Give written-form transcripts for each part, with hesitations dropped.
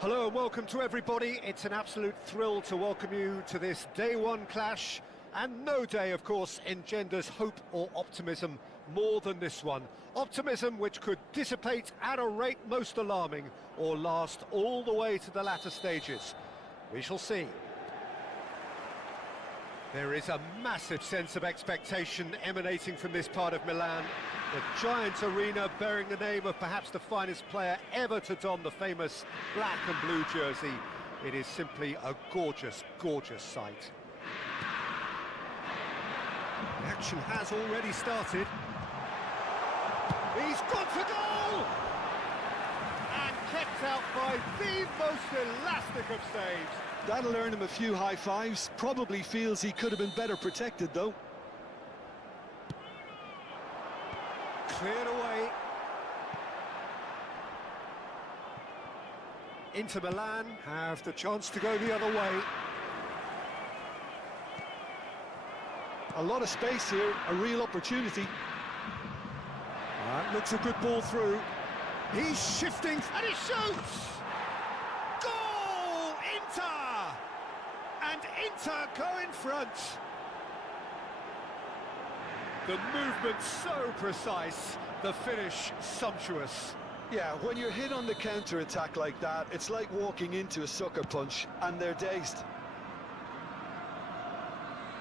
Hello and welcome to everybody. It's an absolute thrill to welcome you to this day one clash, and no day, of course, engenders hope or optimism more than this one. Optimism which could dissipate at a rate most alarming or last all the way to the latter stages. We shall see. There is a massive sense of expectation emanating from this part of Milan. The giant arena bearing the name of perhaps the finest player ever to don the famous black and blue jersey. It is simply a gorgeous, gorgeous sight. The action has already started. He's gone for goal! And kept out by the most elastic of saves. That'll earn him a few high fives. Probably feels he could have been better protected, though. Cleared away. Inter Milan have the chance to go the other way. A lot of space here, a real opportunity. Looks a good ball through. He's shifting and he shoots! Goal! Inter! And Inter go in front. The movement so precise, the finish sumptuous. Yeah, when you're hit on the counter-attack like that, it's like walking into a sucker punch, and they're dazed.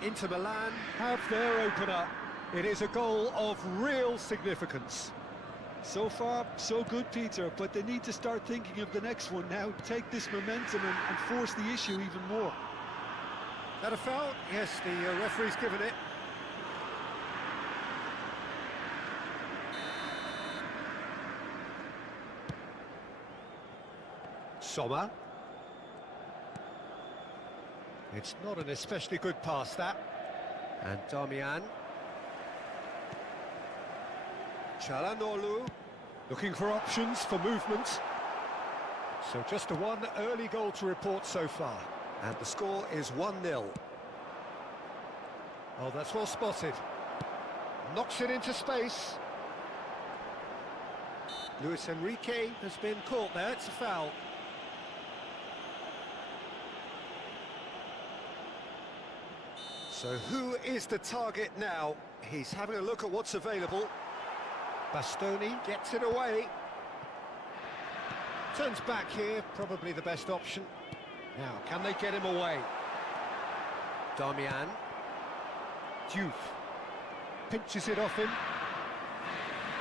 Inter Milan have their opener. It is a goal of real significance. So far, so good, Peter, but they need to start thinking of the next one now. Take this momentum and force the issue even more. That a foul? Yes, the referee's given it. Sommer. It's not an especially good pass, that. And Damian. Çalhanoğlu, looking for options for movement. So just a one early goal to report so far. And the score is 1-0. Oh, that's well spotted. Knocks it into space. Luis Enrique has been caught there, it's a foul. So who is the target now? He's having a look at what's available. Bastoni gets it away. Turns back here, probably the best option. Now, can they get him away? Damian. Diouf. Pinches it off him.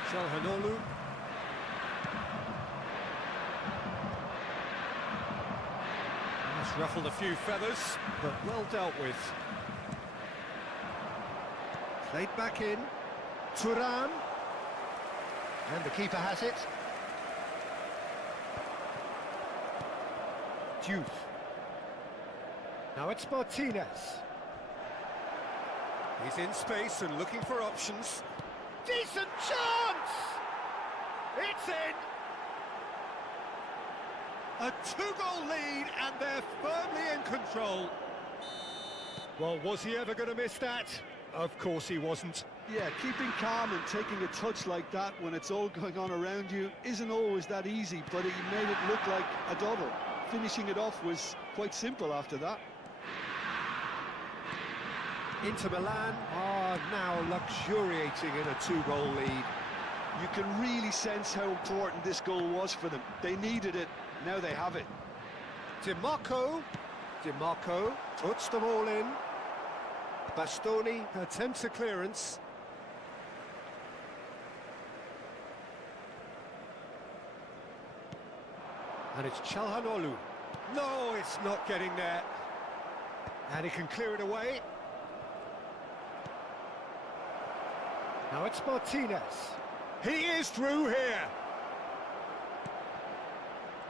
Çalhanoğlu. That's ruffled a few feathers, but well dealt with. Played back in. Thuram. And the keeper has it. Diouf. Now it's Martinez. He's in space and looking for options. Decent chance! It's in! A two-goal lead and they're firmly in control. Well, was he ever going to miss that? Of course he wasn't. Yeah, keeping calm and taking a touch like that when it's all going on around you isn't always that easy, but he made it look like a double. Finishing it off was quite simple after that. Inter Milan are now luxuriating in a two-goal lead. You can really sense how important this goal was for them. They needed it, now they have it. Dimarco puts them all in. Bastoni attempts a clearance. And it's Çalhanoğlu. No, it's not getting there. And he can clear it away. Now it's Martinez. He is through here.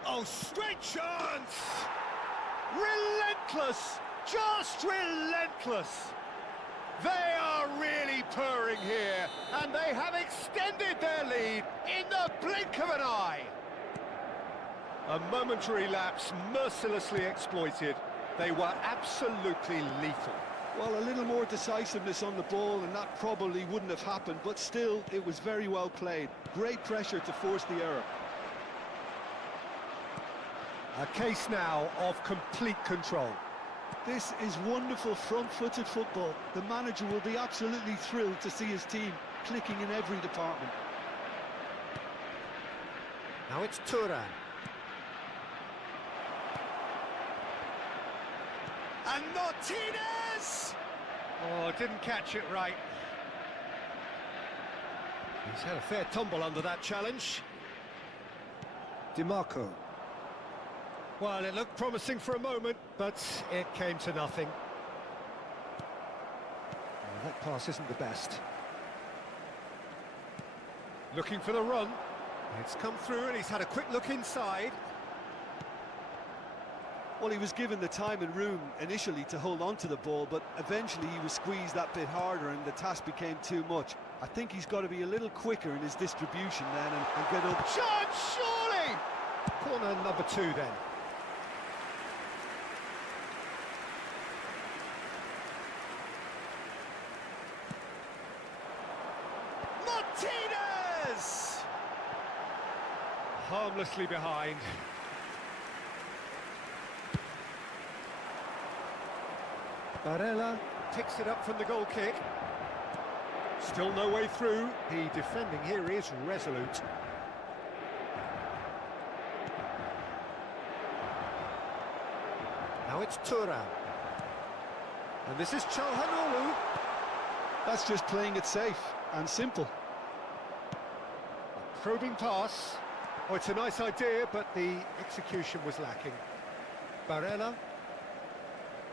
Oh, great chance! Relentless! Just relentless! They are really purring here, and they have extended their lead in the blink of an eye. A momentary lapse mercilessly exploited. They were absolutely lethal. Well, a little more decisiveness on the ball and that probably wouldn't have happened, but still, it was very well played. Great pressure to force the error. A case now of complete control. This is wonderful front-footed football. The manager will be absolutely thrilled to see his team clicking in every department. Now it's Thuram. And Martinez! Oh, didn't catch it right. He's had a fair tumble under that challenge. Dimarco. Well, it looked promising for a moment, but it came to nothing. Well, that pass isn't the best. Looking for the run. It's come through and he's had a quick look inside. Well, he was given the time and room initially to hold on to the ball, but eventually he was squeezed that bit harder and the task became too much. I think he's got to be a little quicker in his distribution then and get up. Chance, surely! Corner number 2 then. Martinez! Harmlessly behind. Barella picks it up from the goal kick. Still no way through. The defending here is resolute. Now it's Thuram. And this is Çalhanoğlu. That's just playing it safe and simple. A probing pass. Oh, it's a nice idea, but the execution was lacking. Barella.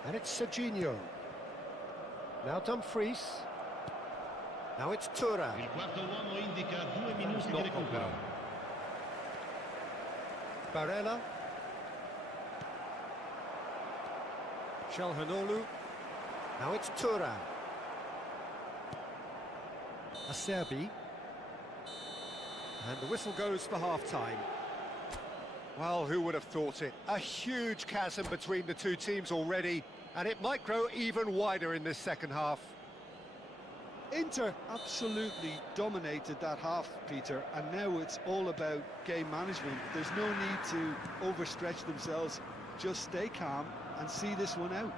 And it's Serginho. Now Dumfries. Now it's Thuram. Il quarto uomo indica 2 minuti di Not recupero. Barella. Calhanoglu. Now it's Thuram. Acerbi. And the whistle goes for half-time. Well, who would have thought it? A huge chasm between the two teams already, and it might grow even wider in this second half. Inter absolutely dominated that half, Peter, and now it's all about game management. There's no need to overstretch themselves. Just stay calm and see this one out.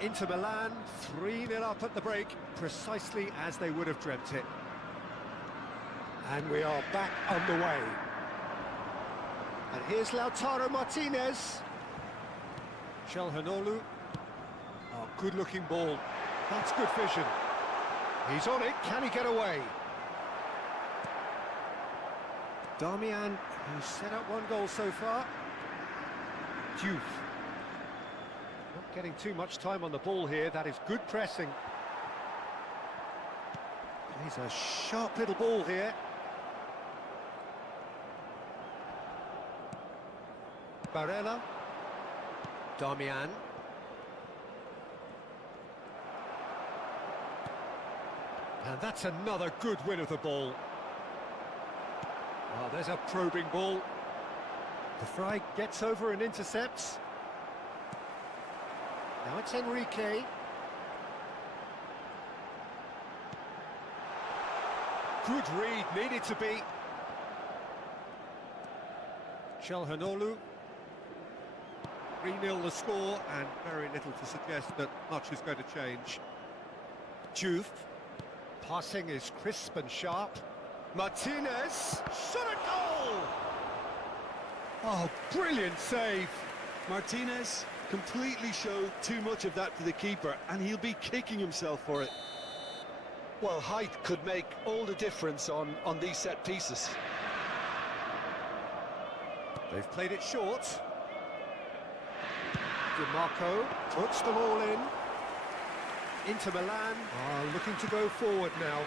Inter Milan, 3-0 up at the break, precisely as they would have dreamt it. And we are back on the way. And here's Lautaro Martinez. Calhanoglu. Oh, good-looking ball. That's good vision. He's on it. Can he get away? Darmian, who's set up one goal so far. Diouf. Not getting too much time on the ball here. That is good pressing. He's a sharp little ball here. Barella. Darmian. And that's another good win of the ball. Oh, there's a probing ball. De Vrij gets over and intercepts. Now it's Enrique. Good read, needed to be. Calhanoglu. 3-0 the score, and very little to suggest that much is going to change. Diouf. Passing is crisp and sharp. Martinez. Shot a goal! Oh, brilliant save. Martinez completely showed too much of that to the keeper, and he'll be kicking himself for it. Well, height could make all the difference on these set pieces. They've played it short. DiMarco puts them all in. Inter Milan are looking to go forward now.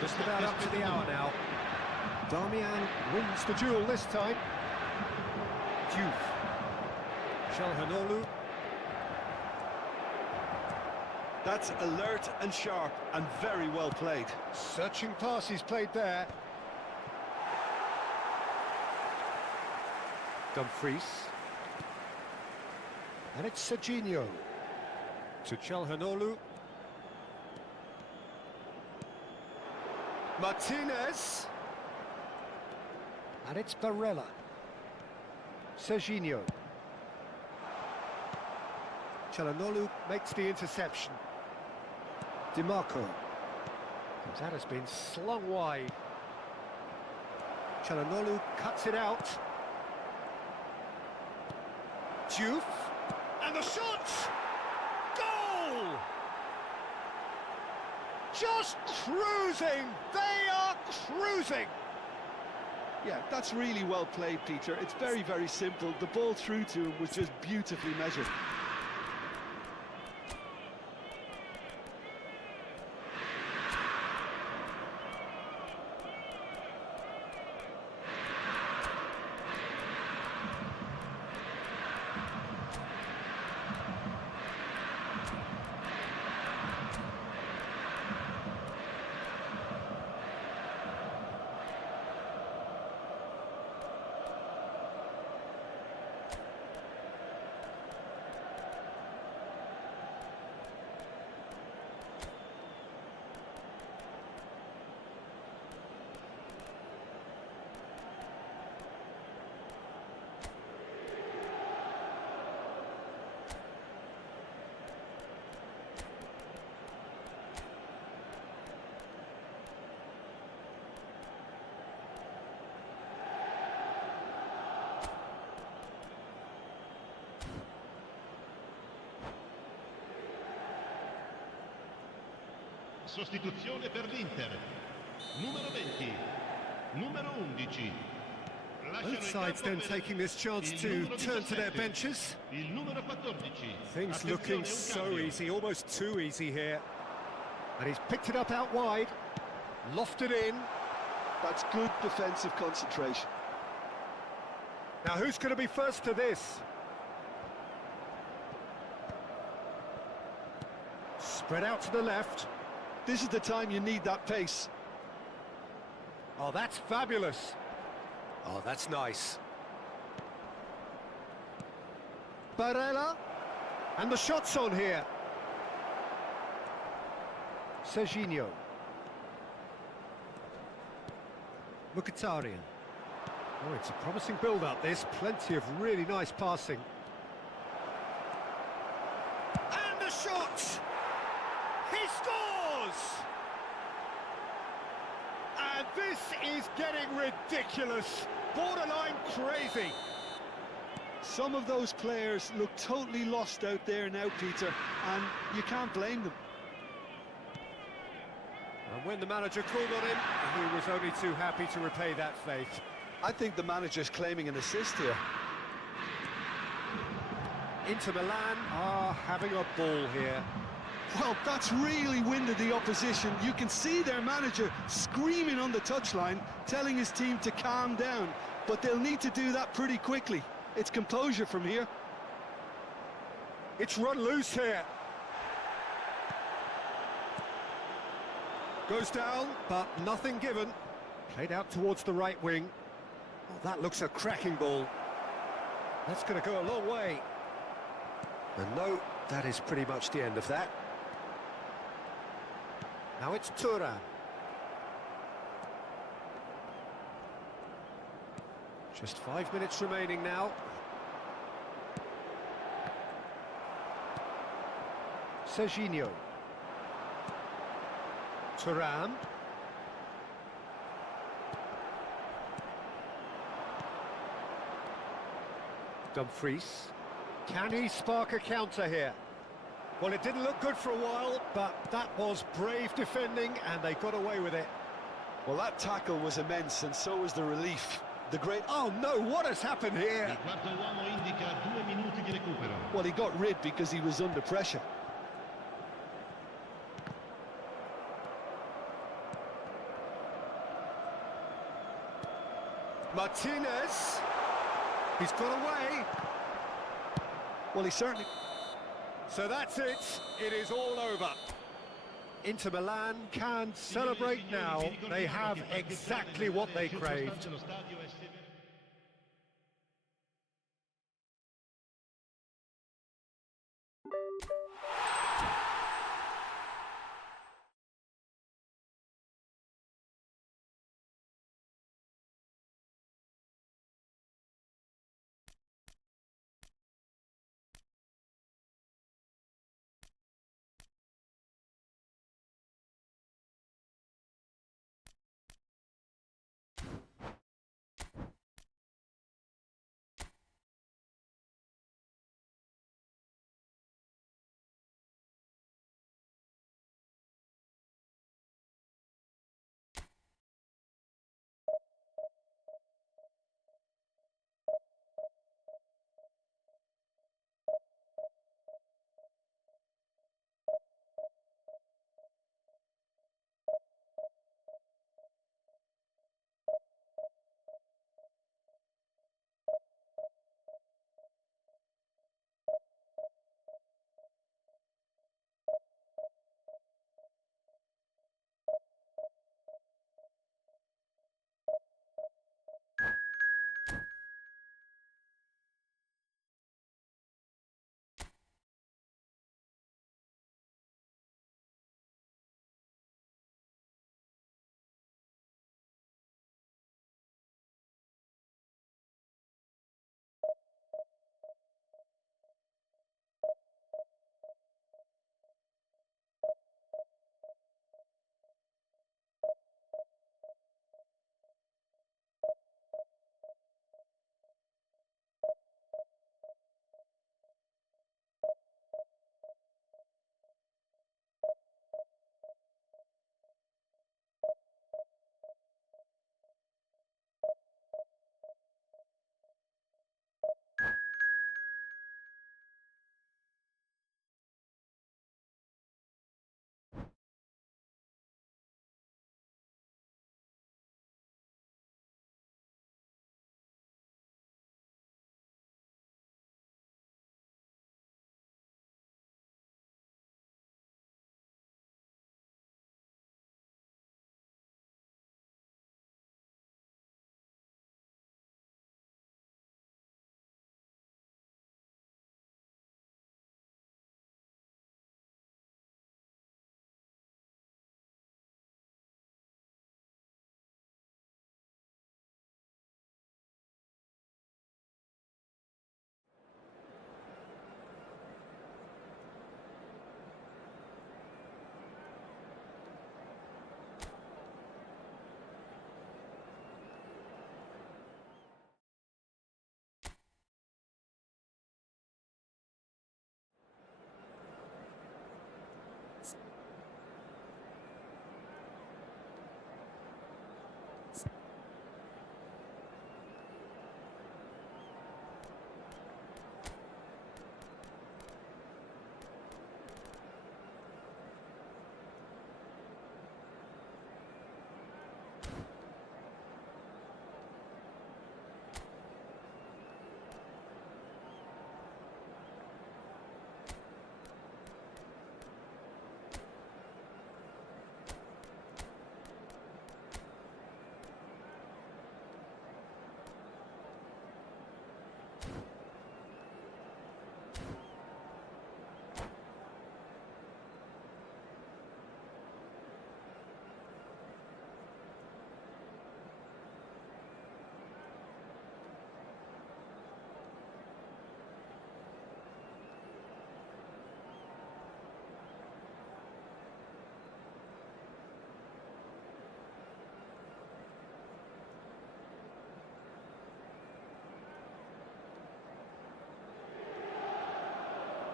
Just about up to the hour now. Darmian wins the duel this time. Diouf. Calhanoglu. That's alert and sharp and very well played. Searching pass he's played there. Dumfries. And it's Serginho. To Calhanoglu. Martinez. And it's Barella. Serginho. Calhanoglu makes the interception. DiMarco. And that has been slung wide. Calhanoglu cuts it out. Diouf. And the shot! Goal! Just cruising! They are cruising! Yeah, that's really well played, Peter. It's very, very simple. The ball through to him was just beautifully measured. Sostituzione per l'Inter. Numero 20. Numero 11. Both sides then taking this chance to turn to their benches. Il numero 14. Things looking so easy, almost too easy here. And he's picked it up out wide. Lofted in. That's good defensive concentration. Now, who's going to be first to this? Spread out to the left. This is the time you need that pace. Oh, that's fabulous. Oh, that's nice. Barella. And the shot's on here. Serginho. Mkhitaryan. Oh, it's a promising build-up, this. Plenty of really nice passing. And the shot! He scores! And this is getting ridiculous. Borderline crazy. Some of those players look totally lost out there now, Peter, and you can't blame them. And when the manager called on him, he was only too happy to repay that faith. I think the manager's claiming an assist here. Inter Milan are having a ball here. Well, that's really winded the opposition. You can see their manager screaming on the touchline, telling his team to calm down, but they'll need to do that pretty quickly. It's composure from here. It's run loose here. Goes down, but nothing given. Played out towards the right wing. Oh, that looks a cracking ball. That's going to go a long way. And no, that is pretty much the end of that. Now it's Thuram. Just 5 minutes remaining now. Serginho. Thuram. Dumfries. Can he spark a counter here? Well, it didn't look good for a while, but that was brave defending, and they got away with it. Well, that tackle was immense, and so was the relief. The great... Oh, no, what has happened here? Il quarto uomo indica 2 minuti di recupero. Well, he got rid because he was under pressure. Martinez. He's got away. Well, he certainly... So that's it. It is all over. Inter Milan can celebrate now. They have exactly what they craved.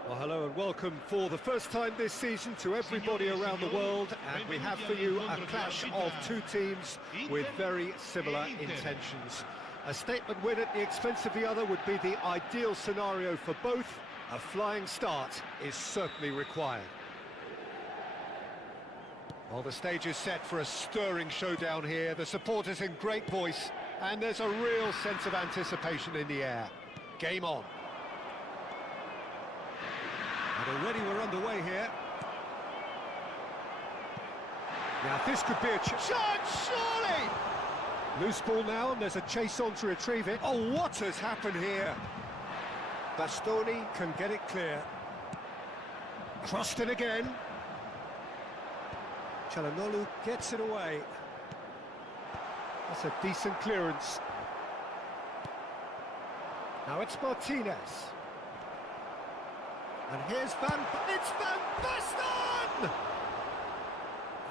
Well, hello and welcome for the first time this season to everybody around the world, and we have for you a clash of two teams with very similar intentions. A statement win at the expense of the other would be the ideal scenario for both. A flying start is certainly required. Well, the stage is set for a stirring showdown here. The supporters in great voice, and there's a real sense of anticipation in the air. Game on. And already we're underway here. Now this could be a chance, surely! Loose ball now, and there's a chase on to retrieve it. Oh, what has happened here? Bastoni can get it clear. Crossed it again. Çalhanoğlu gets it away. That's a decent clearance. Now it's Martinez. And here's it's Van Basten!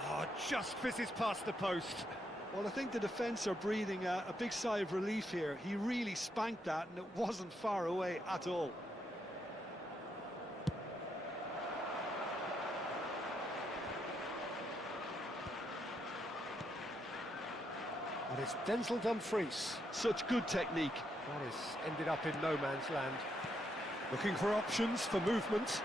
Oh, just fizzes past the post. Well, I think the defence are breathing a big sigh of relief here. He really spanked that, and it wasn't far away at all. And it's Denzel Dumfries. Such good technique. That is ended up in no man's land. Looking for options for movement.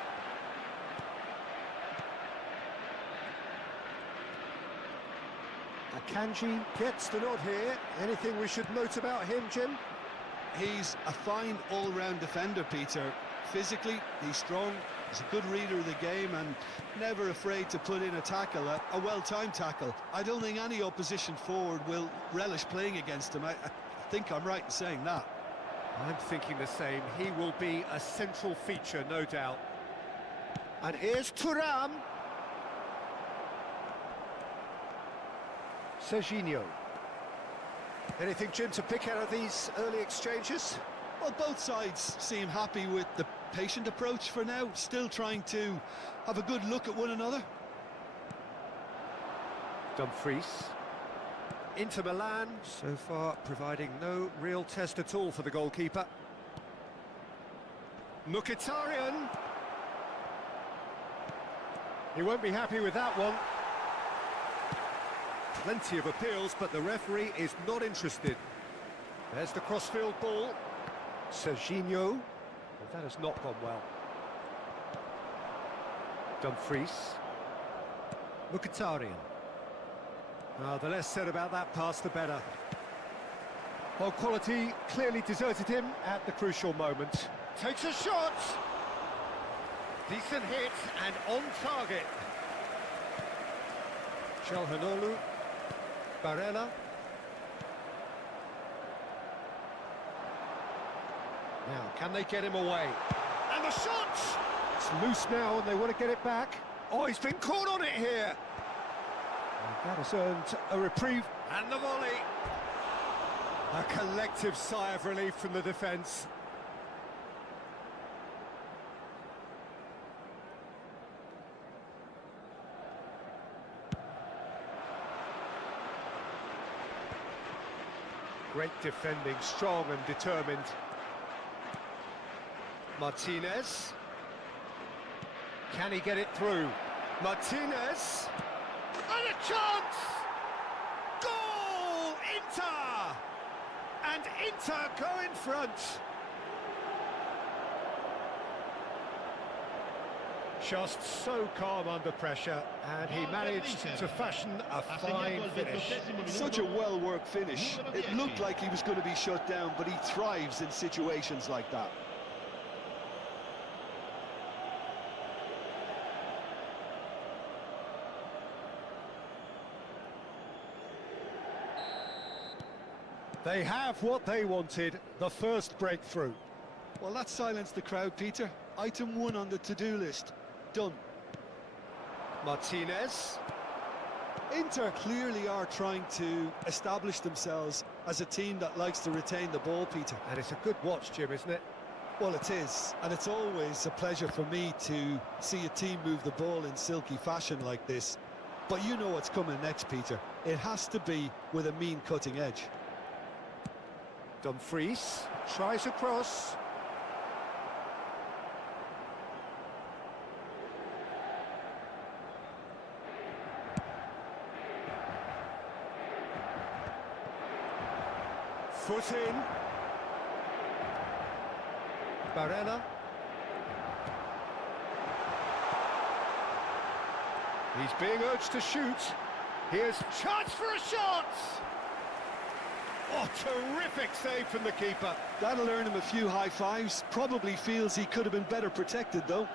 Akanji gets the nod here. Anything we should note about him, Jim? He's a fine all-round defender, Peter. Physically, he's strong, he's a good reader of the game, and never afraid to put in a tackle, a well-timed tackle. I don't think any opposition forward will relish playing against him. I think I'm right in saying that. I'm thinking the same. He will be a central feature, no doubt. And here's Thuram. Serginho. Anything, Jim, to pick out of these early exchanges? Well, both sides seem happy with the patient approach for now, still trying to have a good look at one another. Dumfries. Inter Milan, so far providing no real test at all for the goalkeeper. Mkhitaryan. He won't be happy with that one. Plenty of appeals, but the referee is not interested. There's the crossfield ball. Serginho. Well, that has not gone well. Dumfries. Mkhitaryan. The less said about that pass, the better. Well, quality clearly deserted him at the crucial moment. Takes a shot! Decent hit and on target. Çalhanoğlu. Barella. Now, can they get him away? And the shot! It's loose now and they want to get it back. Oh, he's been caught on it here. And that has earned a reprieve. And the volley. A collective sigh of relief from the defence. Great defending, strong and determined. Martinez. Can he get it through? Martinez. And a chance! Goal! Inter! And Inter go in front. Just so calm under pressure, and he managed to fashion a fine finish. Such a well-worked finish. It looked like he was going to be shut down, but he thrives in situations like that. They have what they wanted, the first breakthrough. Well, that silenced the crowd, Peter. Item 1 on the to-do list. Done. Martinez. Inter clearly are trying to establish themselves as a team that likes to retain the ball, Peter. And it's a good watch, Jim, isn't it? Well, it is, and it's always a pleasure for me to see a team move the ball in silky fashion like this. But you know what's coming next, Peter. It has to be with a mean cutting edge. Dumfries tries a cross. Foot in. Barella. He's being urged to shoot. Here's chance for a shot! Oh, terrific save from the keeper. That'll earn him a few high fives. Probably feels he could have been better protected, though.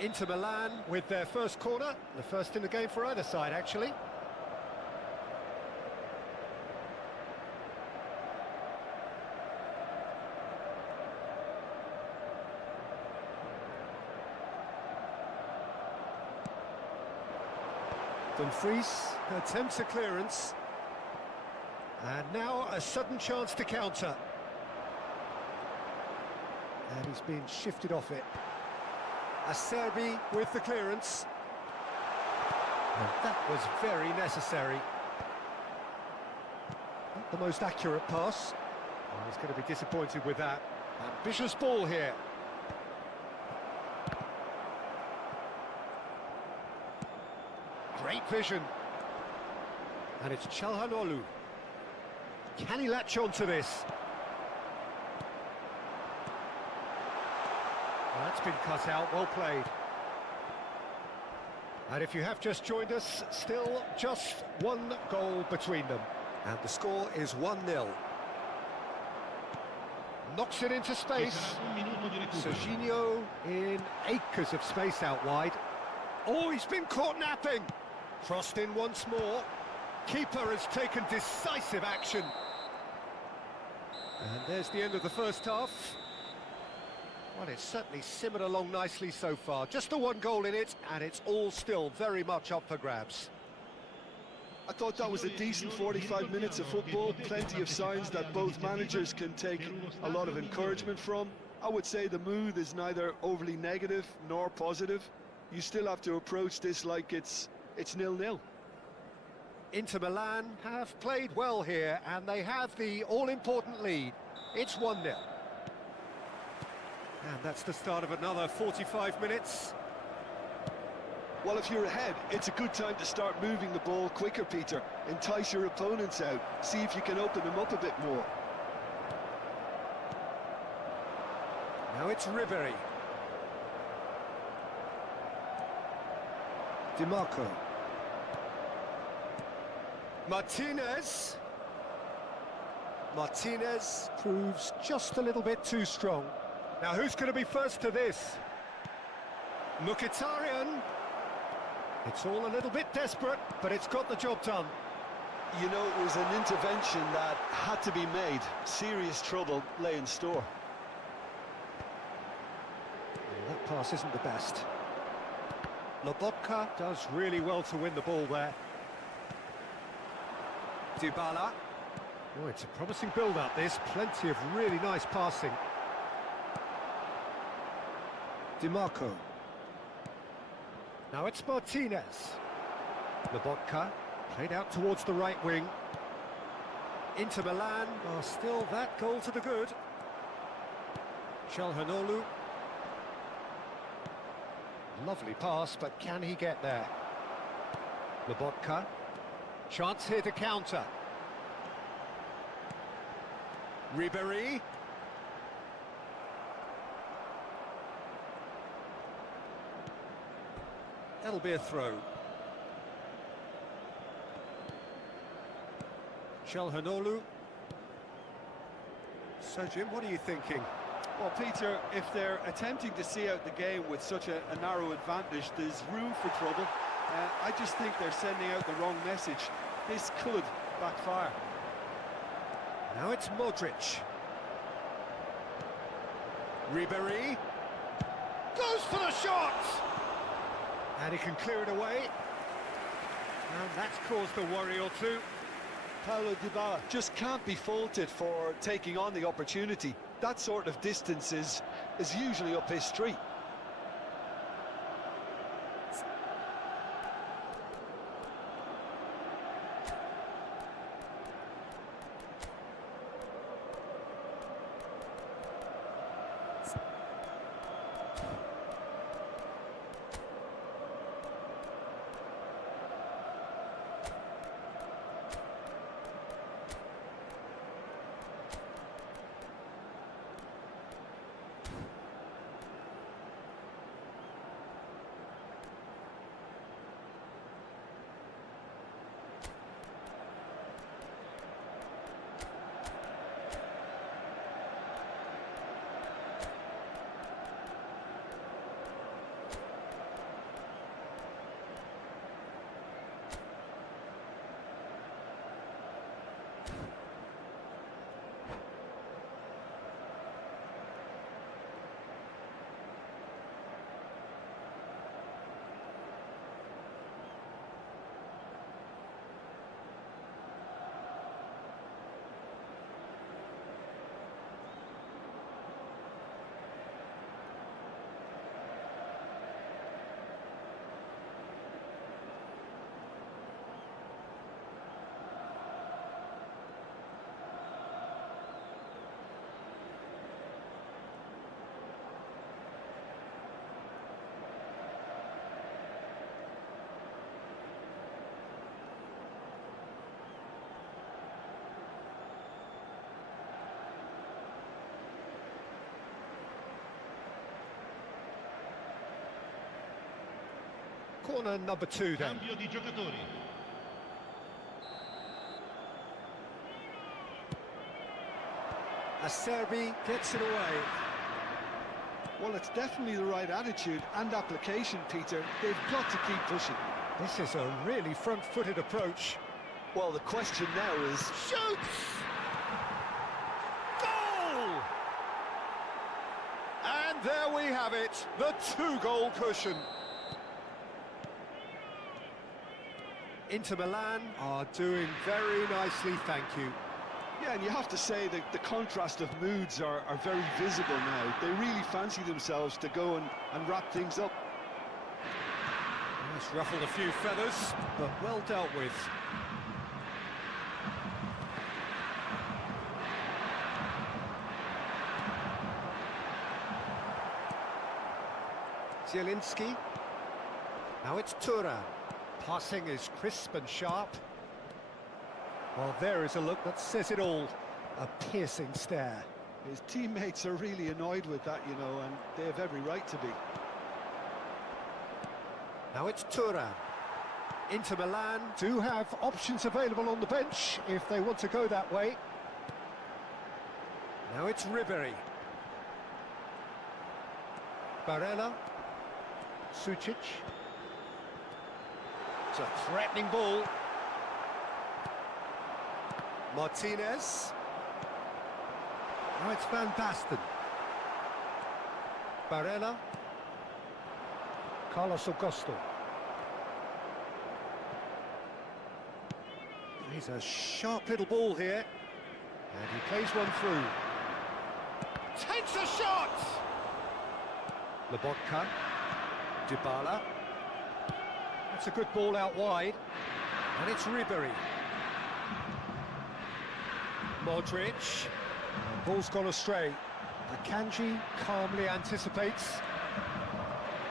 Inter Milan with their first corner, the first in the game for either side, actually. Dumfries attempts a clearance. And now a sudden chance to counter. And he's been shifted off it. Acerbi with the clearance. And that was very necessary. Not the most accurate pass. Oh, he's going to be disappointed with that. Ambitious ball here. Great vision. And it's Çalhanoğlu. Can he latch on to this? That's been cut out, well played. And if you have just joined us, still just one goal between them. And the score is 1-0. Knocks it into space. Serginho in acres of space out wide. Oh, he's been caught napping. Crossed in once more. Keeper has taken decisive action. And there's the end of the first half. Well, it's certainly simmered along nicely so far. Just the one goal in it, and it's all still very much up for grabs. I thought that was a decent 45 minutes of football. Plenty of signs that both managers can take a lot of encouragement from. I would say the mood is neither overly negative nor positive. You still have to approach this like it's 0-0. Inter Milan have played well here, and they have the all-important lead. It's 1-0. And that's the start of another 45 minutes. Well, if you're ahead, it's a good time to start moving the ball quicker, Peter. Entice your opponents out. See if you can open them up a bit more. Now it's Ribery. DiMarco. Martinez. Martinez proves just a little bit too strong. Now who's going to be first to this? Mkhitaryan. It's all a little bit desperate, but it's got the job done. You know, it was an intervention that had to be made. Serious trouble lay in store. Yeah, that pass isn't the best. Lobotka does really well to win the ball there. Dybala. Oh, it's a promising build-up, this. Plenty of really nice passing. DiMarco. Now it's Martinez. Lobotka played out towards the right wing. Inter Milan are still that goal to the good. Çalhanoğlu. Lovely pass, but can he get there? Lobotka. Chance here to counter. Ribery. That'll be a throw. Çalhanoğlu. So, Jim, what are you thinking? Well, Peter, if they're attempting to see out the game with such a narrow advantage, there's room for trouble. I just think they're sending out the wrong message. this could backfire. Now it's Modric. Ribéry goes for the shot! And he can clear it away. And that's caused a worry or two. Paulo Dybala just can't be faulted for taking on the opportunity. That sort of distance is usually up his street. Corner number 2 then. Cambio di giocatori. Acerbi gets it away. Well, it's definitely the right attitude and application, Peter. They've got to keep pushing. This is a really front-footed approach. Well, the question now is... Shoots! Goal! And there we have it, the 2-goal cushion. Inter Milan are doing very nicely, thank you. Yeah, and you have to say that the contrast of moods are very visible now. They really fancy themselves to go and wrap things up. It's ruffled a few feathers, but well dealt with. Zielinski. Now it's Thuram. Passing is crisp and sharp. Well, there is a look that says it all. A piercing stare. His teammates are really annoyed with that, you know, and they have every right to be. Now it's Thuram. Inter Milan do have options available on the bench if they want to go that way. Now it's Ribéry. Barella. Sucic. It's a threatening ball. Martinez. Now it's Van Basten. Barella. Carlos Augusto. He's a sharp little ball here. And he plays one through. Takes a shot! Lobotka. Dybala. That's a good ball out wide. And it's Ribéry. Modric. Ball's gone astray. Akanji calmly anticipates.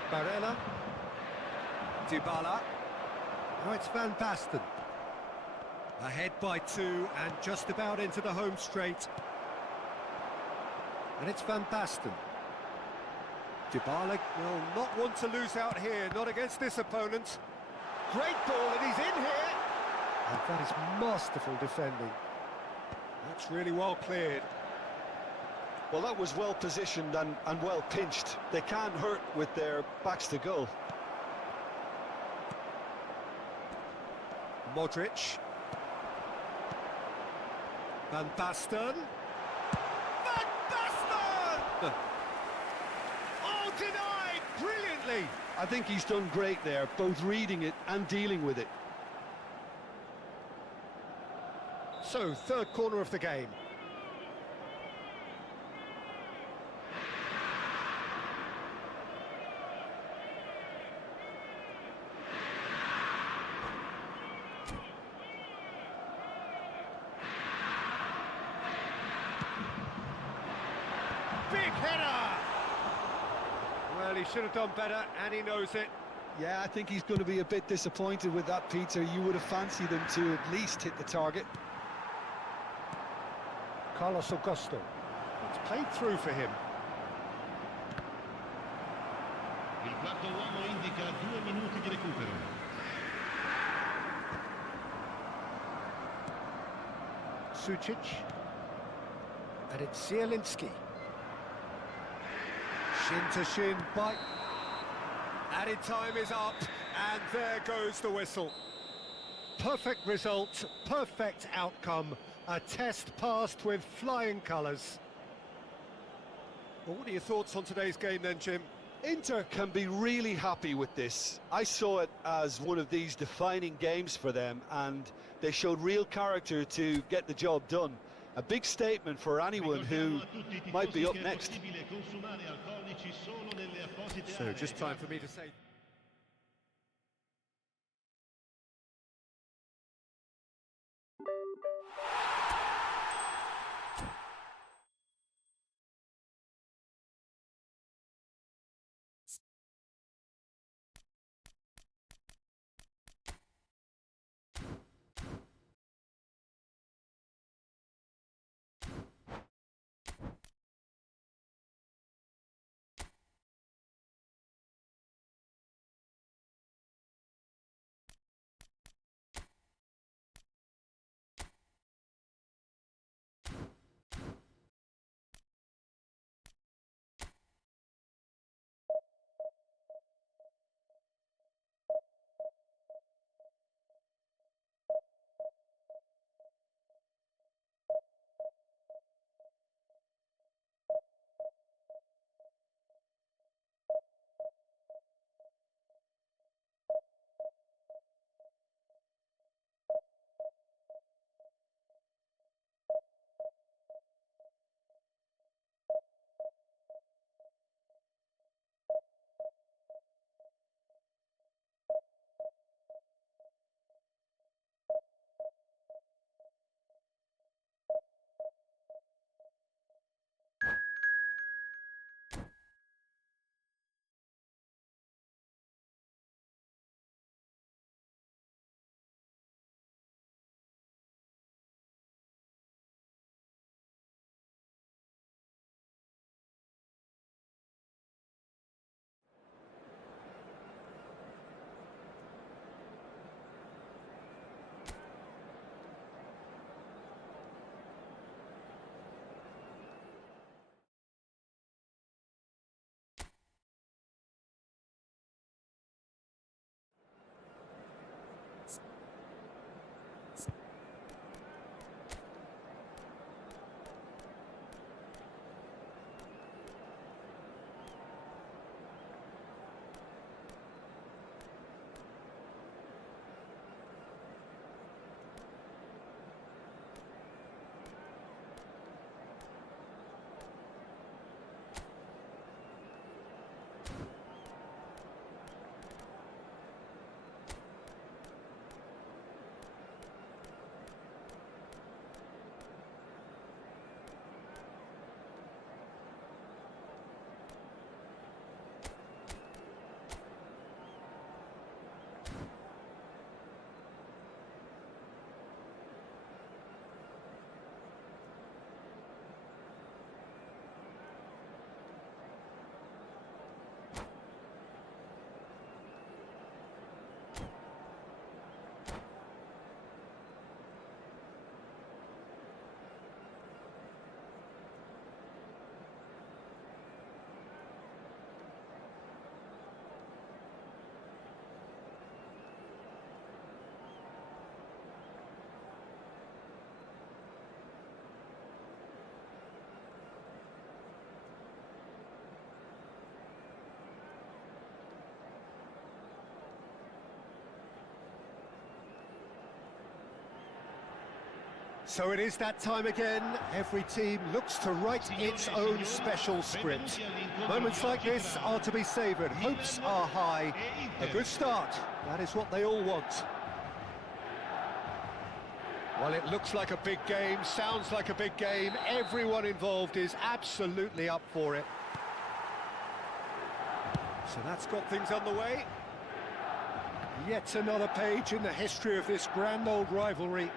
Barella. Dybala. Now it's Van Basten. Ahead by 2 and just about into the home straight. And it's Van Basten. Dybala will not want to lose out here, not against this opponent. Great ball, and he's in here. And that is masterful defending. That's really well cleared. Well, that was well positioned and well pinched. They can't hurt with their backs to goal. Modric. Van Basten. Van Basten! Oh, denied brilliantly. I think he's done great there, both reading it and dealing with it. So, third corner of the game. Big header! Well, he should have done better, and he knows it. Yeah, I think he's going to be a bit disappointed with that, Peter. You would have fancied him to at least hit the target. Carlos Augusto. It's played through for him. Il quarto uomo indica 2 minuti di recupero. Sucic. And it's Zielinski. Shin to shin, bite. Added time is up, and there goes the whistle. Perfect result, perfect outcome. A test passed with flying colours. Well, what are your thoughts on today's game then, Jim? Inter can be really happy with this. I saw it as one of these defining games for them, and they showed real character to get the job done. A big statement for anyone who might be up next. So, just time for me to say... So it is that time again. Every team looks to write its own special script. Moments like this are to be savoured. Hopes are high. A good start. That is what they all want. Well, it looks like a big game, sounds like a big game. Everyone involved is absolutely up for it. So that's got things underway. Yet another page in the history of this grand old rivalry.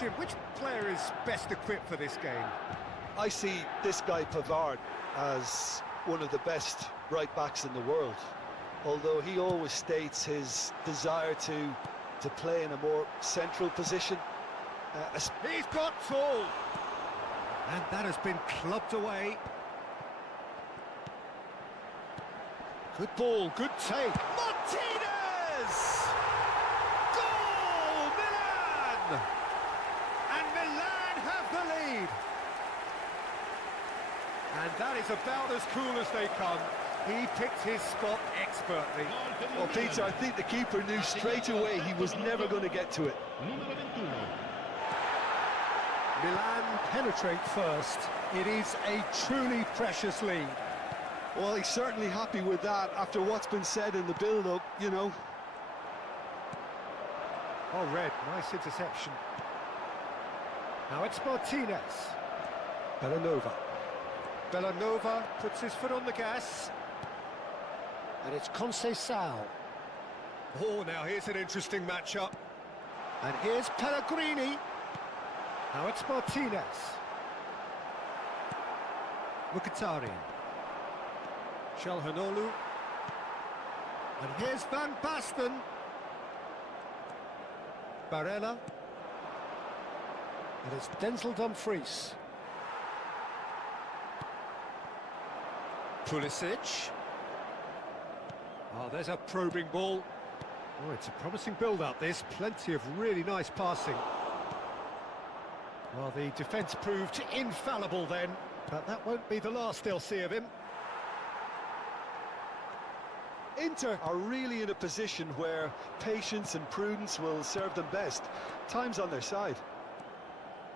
Jim, which player is best equipped for this game? I see this guy Pavard as one of the best right-backs in the world. Although he always states his desire to play in a more central position. He's got full! And that has been clubbed away. Good ball, good take. Martinez! Goal, Milan! And Milan have the lead. And that is about as cool as they come. He picked his spot expertly. Well, Peter, I think the keeper knew straight away he was never going to get to it. Milan penetrate first. It is a truly precious lead. Well, he's certainly happy with that after what's been said in the build-up, you know. Oh, Red, nice interception. Now it's Martinez. Bellanova. Bellanova puts his foot on the gas. And it's Conceição. Oh, now here's an interesting matchup. And here's Pellegrini. Now it's Martinez. Mkhitaryan. Çalhanoğlu. And here's Van Basten. Barella. And it's Denzel Dumfries. Pulisic. Oh, there's a probing ball. Oh, it's a promising build-up, this. Plenty of really nice passing. Well, the defence proved infallible then, but that won't be the last they'll see of him. Inter are really in a position where patience and prudence will serve them best. Time's on their side.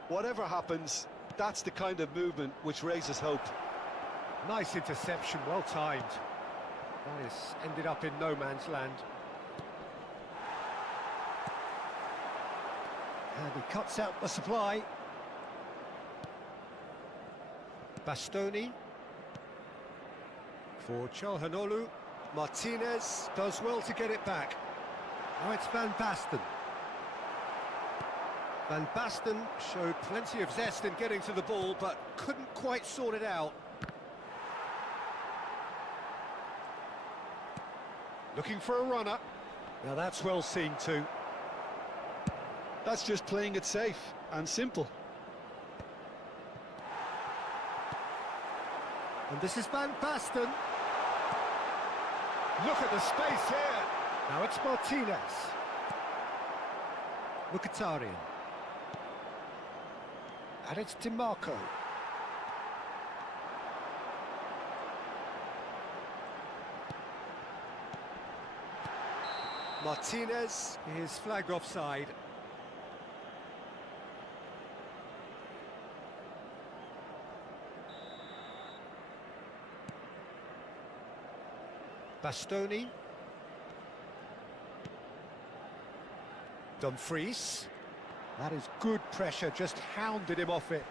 Whatever happens, that's the kind of movement which raises hope. Nice interception, well timed. That is ended up in no man's land. And he cuts out the supply. Bastoni. For Çalhanoğlu. Martinez does well to get it back. Now it's Van Basten. Van Basten showed plenty of zest in getting to the ball, but couldn't quite sort it out. Looking for a runner. Now that's well seen too. That's just playing it safe and simple. And this is Van Basten. Look at the space here. Now it's Martinez. Mkhitaryan. And it's DiMarco. Martinez is flagged offside. Bastoni. Dumfries. That is good pressure, just hounded him off it.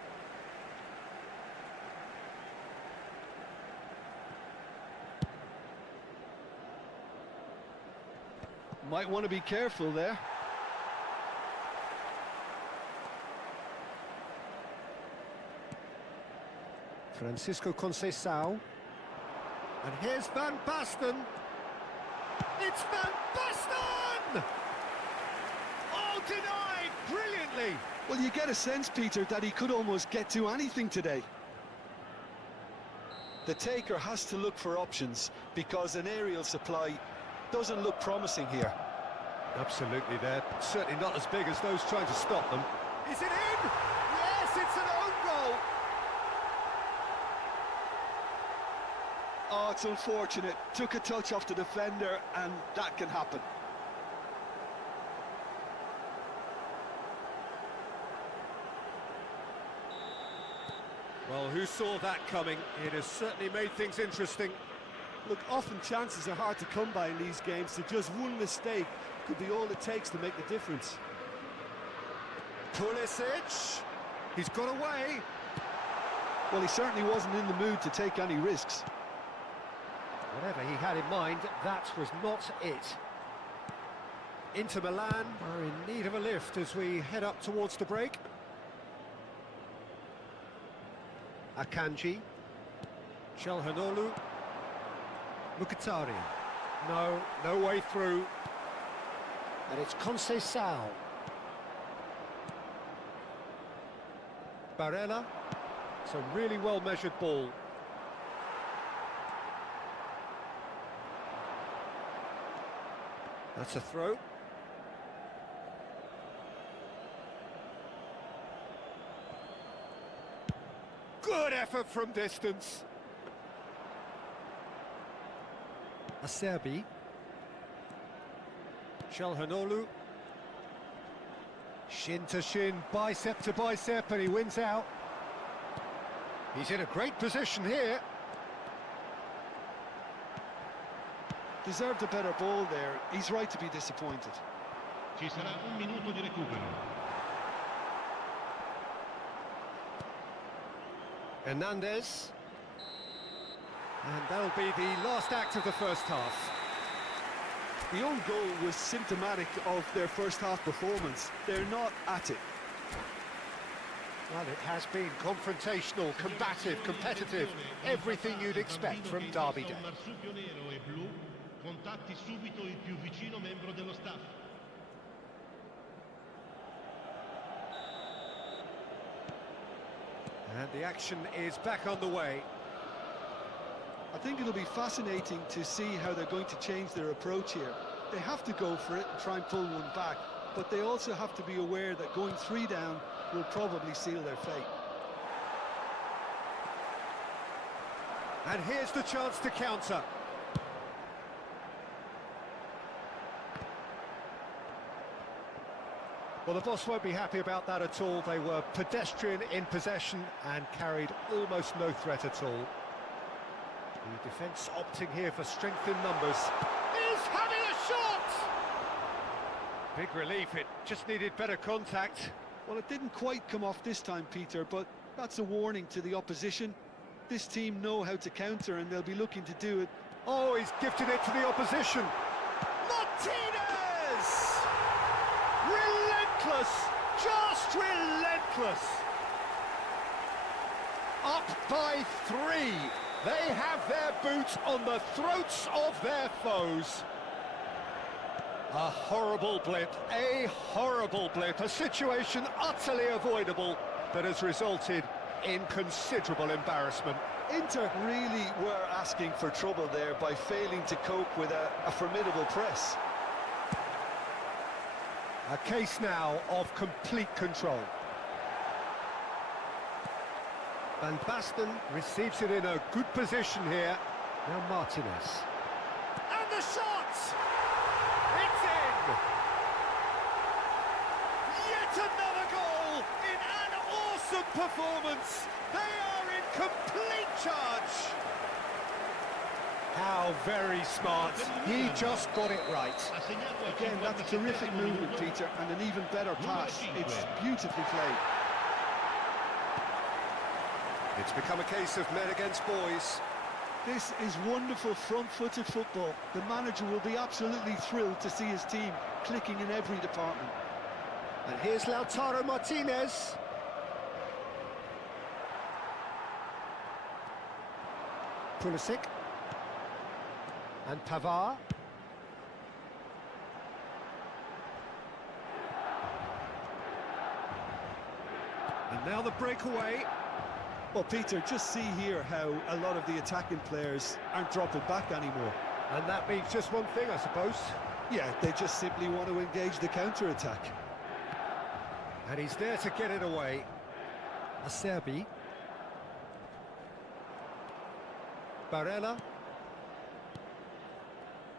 Might want to be careful there. Francisco Conceição. And here's Van Basten. It's Van Basten! Oh, denied brilliantly. Well, you get a sense, Peter, that he could almost get to anything today. The taker has to look for options because an aerial supply doesn't look promising here. Absolutely, they're certainly not as big as those trying to stop them. Is it in? Yes, it's an own goal. Oh, it's unfortunate. Took a touch off the defender, and that can happen. Well, who saw that coming? It has certainly made things interesting. Look, often chances are hard to come by in these games, so just one mistake could be all it takes to make the difference. Pulisic, he's got away. Well, he certainly wasn't in the mood to take any risks. Whatever he had in mind, that was not it. Inter Milan are in need of a lift as we head up towards the break. Akanji, Çalhanoğlu, Mkhitaryan. No way through. And it's Conceição. Barella. It's a really well-measured ball. That's a throw. Good effort from distance. Acerbi. Çalhanoğlu. Shin to shin, bicep to bicep, and he wins out. He's in a great position here. Deserved a better ball there. He's right to be disappointed. Ci sarà un minuto di recupero. Hernandez. And that'll be the last act of the first half. The own goal was symptomatic of their first half performance. They're not at it. Well, it has been confrontational, combative, competitive, everything you'd expect from Derby Day. Marsupio nero e blu, contatti subito il più vicino membro dello staff. And the action is back on the way. I think it'll be fascinating to see how they're going to change their approach here. They have to go for it and try and pull one back, but they also have to be aware that going 3 down will probably seal their fate. And here's the chance to counter. Well, the boss won't be happy about that at all. They were pedestrian in possession and carried almost no threat at all. The defence opting here for strength in numbers. He's having a shot! Big relief, it just needed better contact. Well, it didn't quite come off this time, Peter, but that's a warning to the opposition. This team know how to counter and they'll be looking to do it. Oh, he's gifted it to the opposition. Martinez! Relentless! Just relentless! Up by 3. They have their boots on the throats of their foes. A horrible blip, a situation utterly avoidable that has resulted in considerable embarrassment. Inter really were asking for trouble there by failing to cope with a formidable press. A case now of complete control. Van Basten receives it in a good position here. Now Martinez. And the shot! It's in! Yet another goal in an awesome performance. They are in complete charge. How very smart. He just got it right. Again, that's terrific movement, Peter, and an even better pass. It's beautifully played. It's become a case of men against boys. This is wonderful front-footed football. The manager will be absolutely thrilled to see his team clicking in every department. And here's Lautaro Martinez. Pulisic. And Pavard. And now the breakaway. Well, Peter, just see here how a lot of the attacking players aren't dropping back anymore. And that means just one thing, I suppose. Yeah, they just simply want to engage the counter-attack. And he's there to get it away. Acerbi. Barella.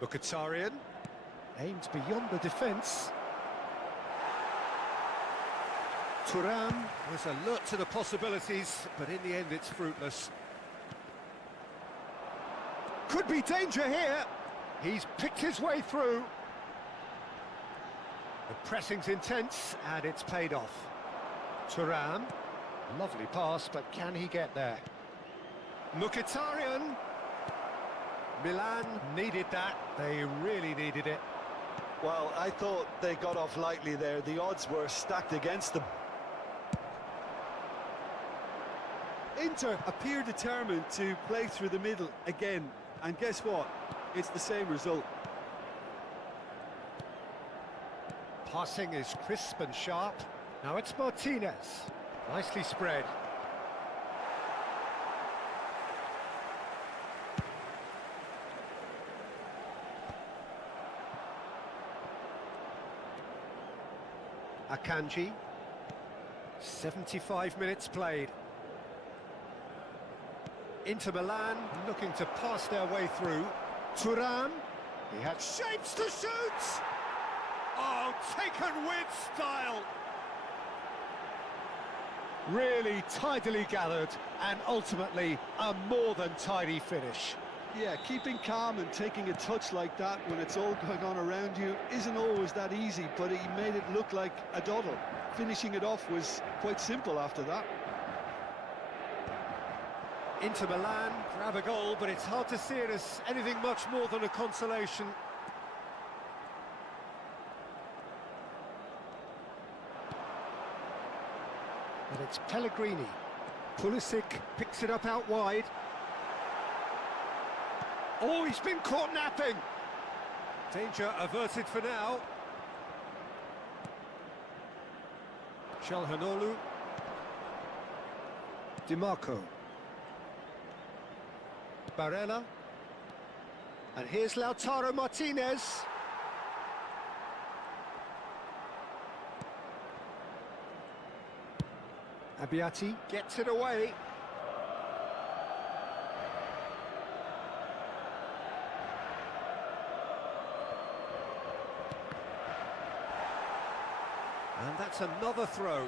Mkhitaryan. Aims beyond the defence. Thuram was alert to the possibilities, but in the end it's fruitless. Could be danger here. He's picked his way through. The pressing's intense, and it's paid off. Thuram, lovely pass, but can he get there? Mkhitaryan. Milan needed that. They really needed it. Well, I thought they got off lightly there. The odds were stacked against them. Inter appear determined to play through the middle again. And guess what? It's the same result. Passing is crisp and sharp. Now it's Martinez. Nicely spread. Akanji. 75 minutes played. Inter Milan looking to pass their way through. Thuram. He had shapes to shoot! Oh, taken with style! Really tidily gathered, and ultimately a more than tidy finish. Yeah, keeping calm and taking a touch like that when it's all going on around you isn't always that easy, but he made it look like a doddle. Finishing it off was quite simple after that. Inter Milan grab a goal, but it's hard to see it as anything much more than a consolation. And it's Pellegrini. Pulisic picks it up out wide. Oh, he's been caught napping. Danger averted for now. Çalhanoğlu. Di Marco. Barella. And here's Lautaro Martinez. Abbiati gets it away. And that's another throw.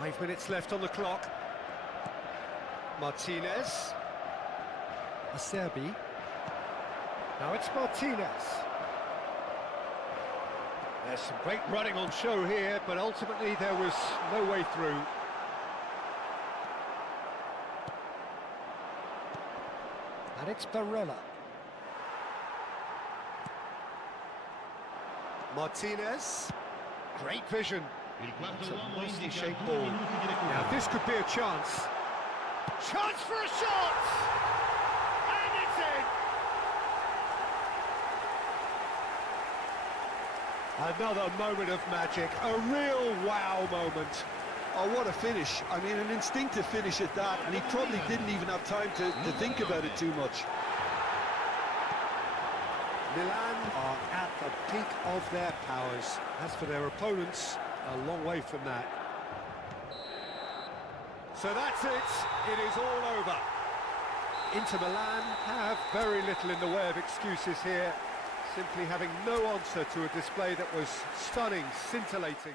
Five minutes left on the clock. Martinez. Acerbi. Now it's Martinez. There's some great running on show here, but ultimately there was no way through. And it's Barella. Martinez. Great vision. It's a nicely shaped ball. Now this could be a chance. Chance for a shot! And it's in! Another moment of magic, a real wow moment. Oh, what a finish. I mean, an instinctive finish at that, and he probably didn't even have time to think about it too much. Milan are at the peak of their powers. As for their opponents, a long way from that. So that's it. It is all over. Inter Milan have very little in the way of excuses here, simply having no answer to a display that was stunning, scintillating.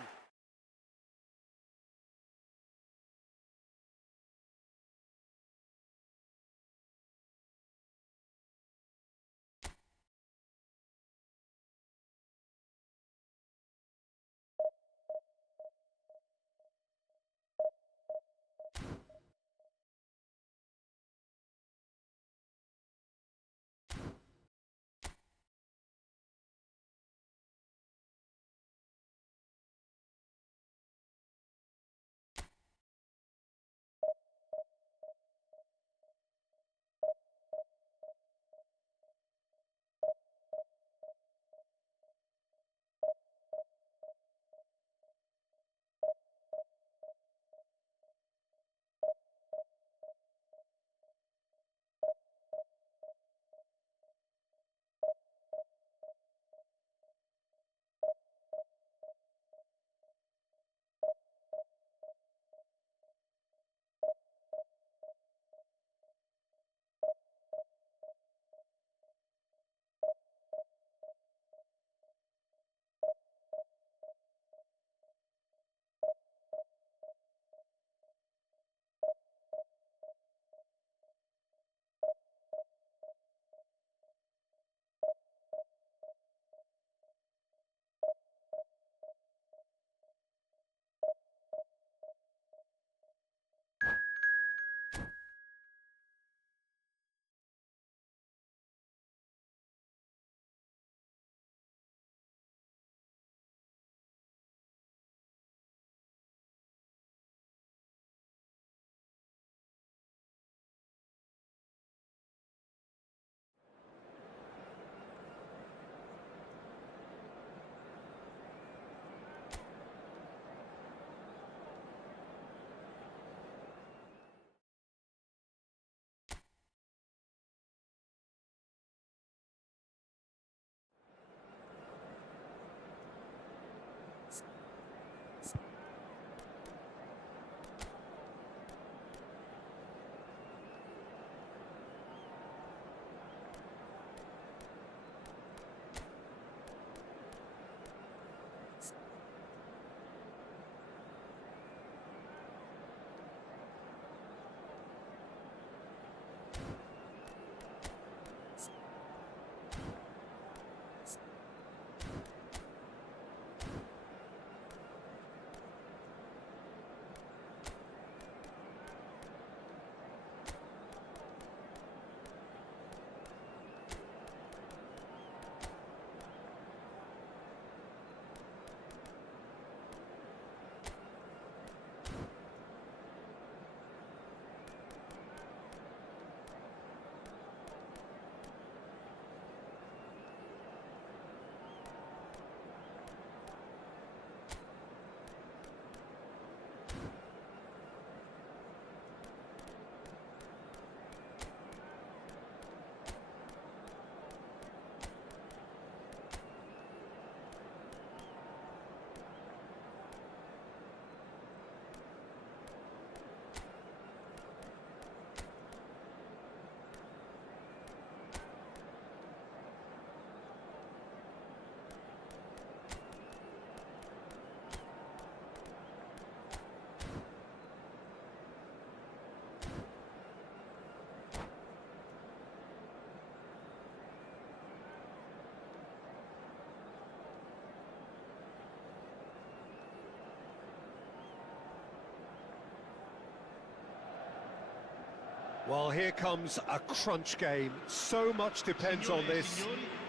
Well, here comes a crunch game. So much depends on this.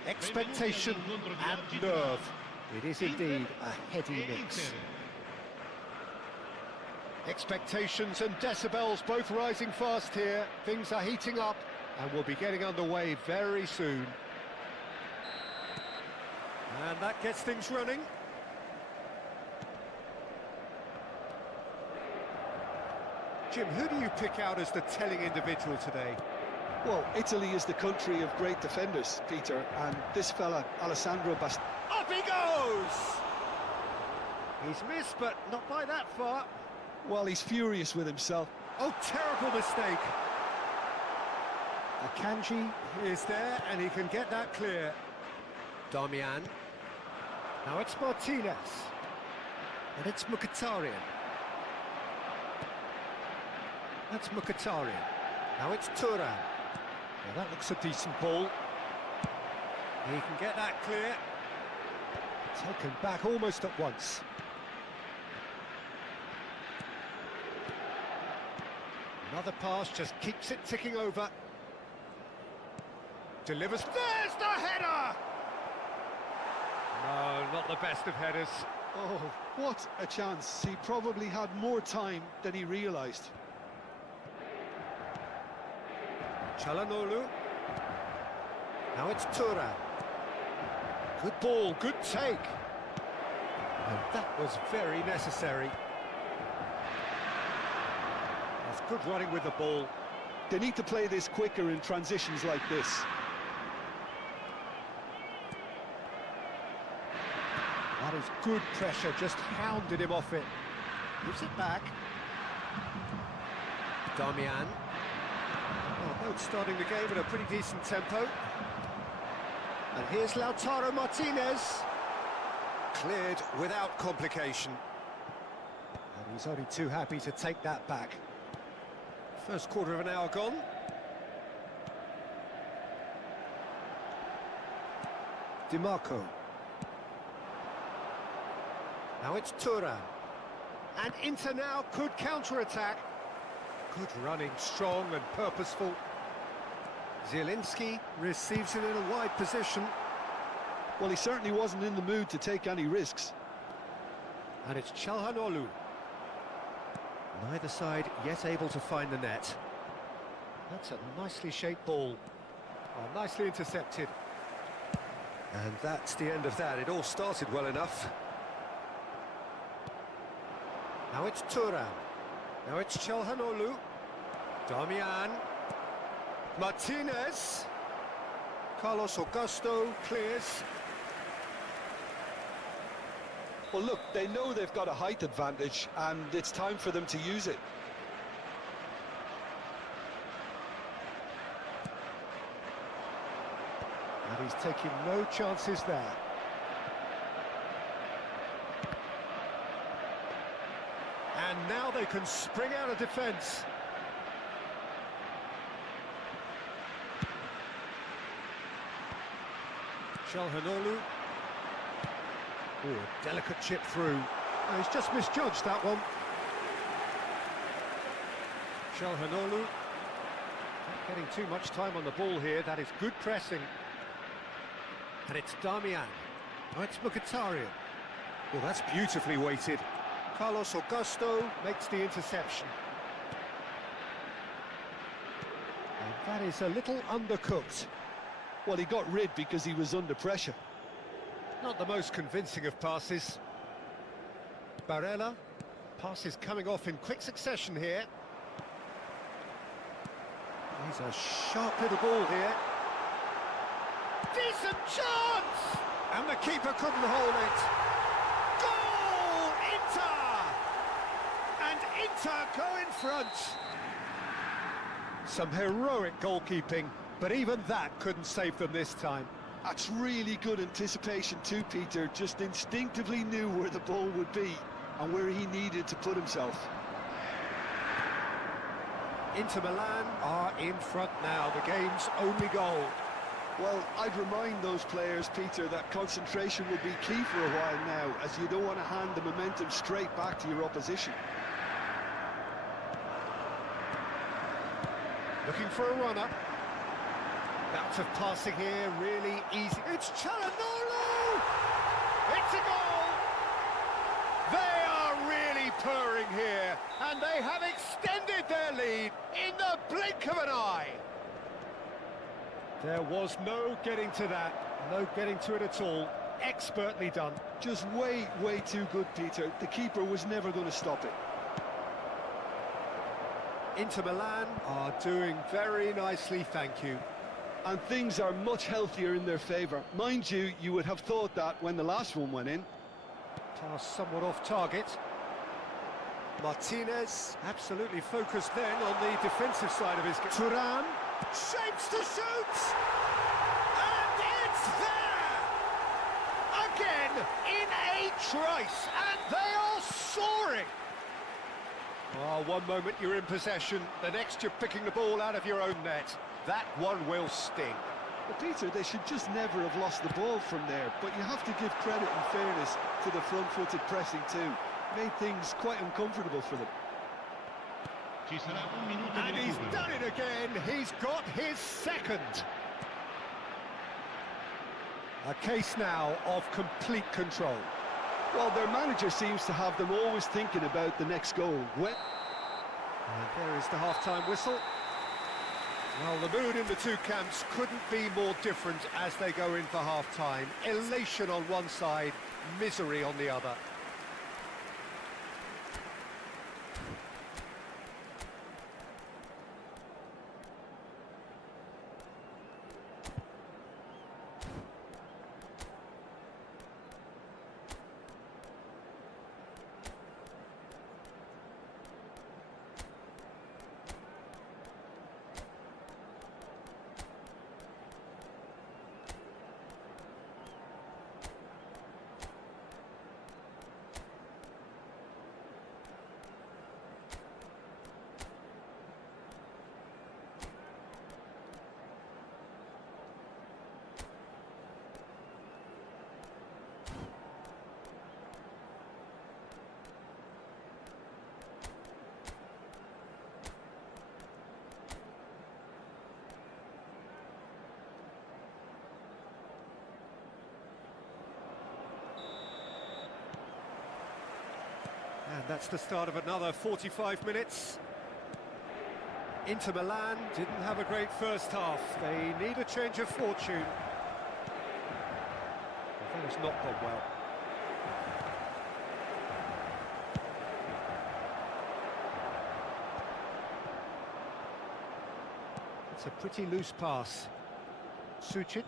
Expectation and nerve. It is indeed a heady mix. Expectations and decibels both rising fast here. Things are heating up and we'll be getting underway very soon. And that gets things running. Jim, who do you pick out as the telling individual today? Well, Italy is the country of great defenders, Peter, and this fella, Alessandro Bast... Up he goes! He's missed, but not by that far. Well, he's furious with himself. Oh, terrible mistake. Akanji is there, and he can get that clear. Darmian. Now it's Martinez. And it's Mkhitaryan. That's Mkhitaryan. Now it's Thuram. Now that looks a decent ball. He can get that clear. Taken back almost at once. Another pass just keeps it ticking over. Delivers. There's the header! No, not the best of headers. Oh, what a chance. He probably had more time than he realised. Çalhanoğlu. Now it's Thuram. Good ball, good take. And that was very necessary. That's good running with the ball. They need to play this quicker in transitions like this. That is good pressure, just hounded him off it. Gives it back. Darmian. Oh, both starting the game at a pretty decent tempo. And here's Lautaro Martinez. Cleared without complication. And he's only too happy to take that back. First quarter of an hour gone. Di Marco. Now it's Thuram. And Inter now could counter-attack. Good running, strong and purposeful. Zielinski receives it in a wide position. Well, he certainly wasn't in the mood to take any risks. And it's Çalhanoğlu. Neither side yet able to find the net. That's a nicely shaped ball. Oh, nicely intercepted. And that's the end of that. It all started well enough. Now it's Thuram. Now it's Çalhanoğlu. Darmian. Martinez. Carlos Augusto clears. Well, look, they know they've got a height advantage, and it's time for them to use it. And he's taking no chances there. And now they can spring out of defence. Çalhanoğlu. Oh, a delicate chip through. Oh, he's just misjudged that one. Çalhanoğlu. Not getting too much time on the ball here. That is good pressing. And it's Darmian. Oh, it's Mkhitaryan. Well, that's beautifully weighted. Carlos Augusto makes the interception. And that is a little undercooked. Well, he got rid because he was under pressure. Not the most convincing of passes. Barella. Passes coming off in quick succession here. He's a sharp little ball here. Decent chance! And the keeper couldn't hold it. Goal! Inter! And Inter go in front. Some heroic goalkeeping, but even that couldn't save them this time. That's really good anticipation too, Peter. Just instinctively knew where the ball would be and where he needed to put himself. Inter Milan are in front now, the game's only goal. Well, I'd remind those players, Peter, that concentration will be key for a while now, as you don't want to hand the momentum straight back to your opposition. Looking for a runner. Bout of passing here, really easy. It's Çalhanoğlu! It's a goal! They are really purring here, and they have extended their lead in the blink of an eye. There was no getting to that, no getting to it at all. Expertly done. Just way too good, Peter. The keeper was never going to stop it. Inter Milan are doing very nicely, thank you. And things are much healthier in their favour. Mind you, you would have thought that when the last one went in. Pass somewhat off target. Martinez absolutely focused then on the defensive side of his game. Thuram shapes to shoot! And it's there! Again, in a trice, and they are soaring! Oh, one moment you're in possession, the next you're picking the ball out of your own net. That one will sting. Well, Peter, they should just never have lost the ball from there, but you have to give credit and fairness to the front-footed pressing too. Made things quite uncomfortable for them. And he's done it again, he's got his second. A case now of complete control. Well, their manager seems to have them always thinking about the next goal. And there is the half-time whistle. Well, the mood in the two camps couldn't be more different as they go in for half-time. Elation on one side, misery on the other. And that's the start of another 45 minutes. Inter Milan didn't have a great first half. They need a change of fortune. That has not gone well. It's a pretty loose pass. Sucic.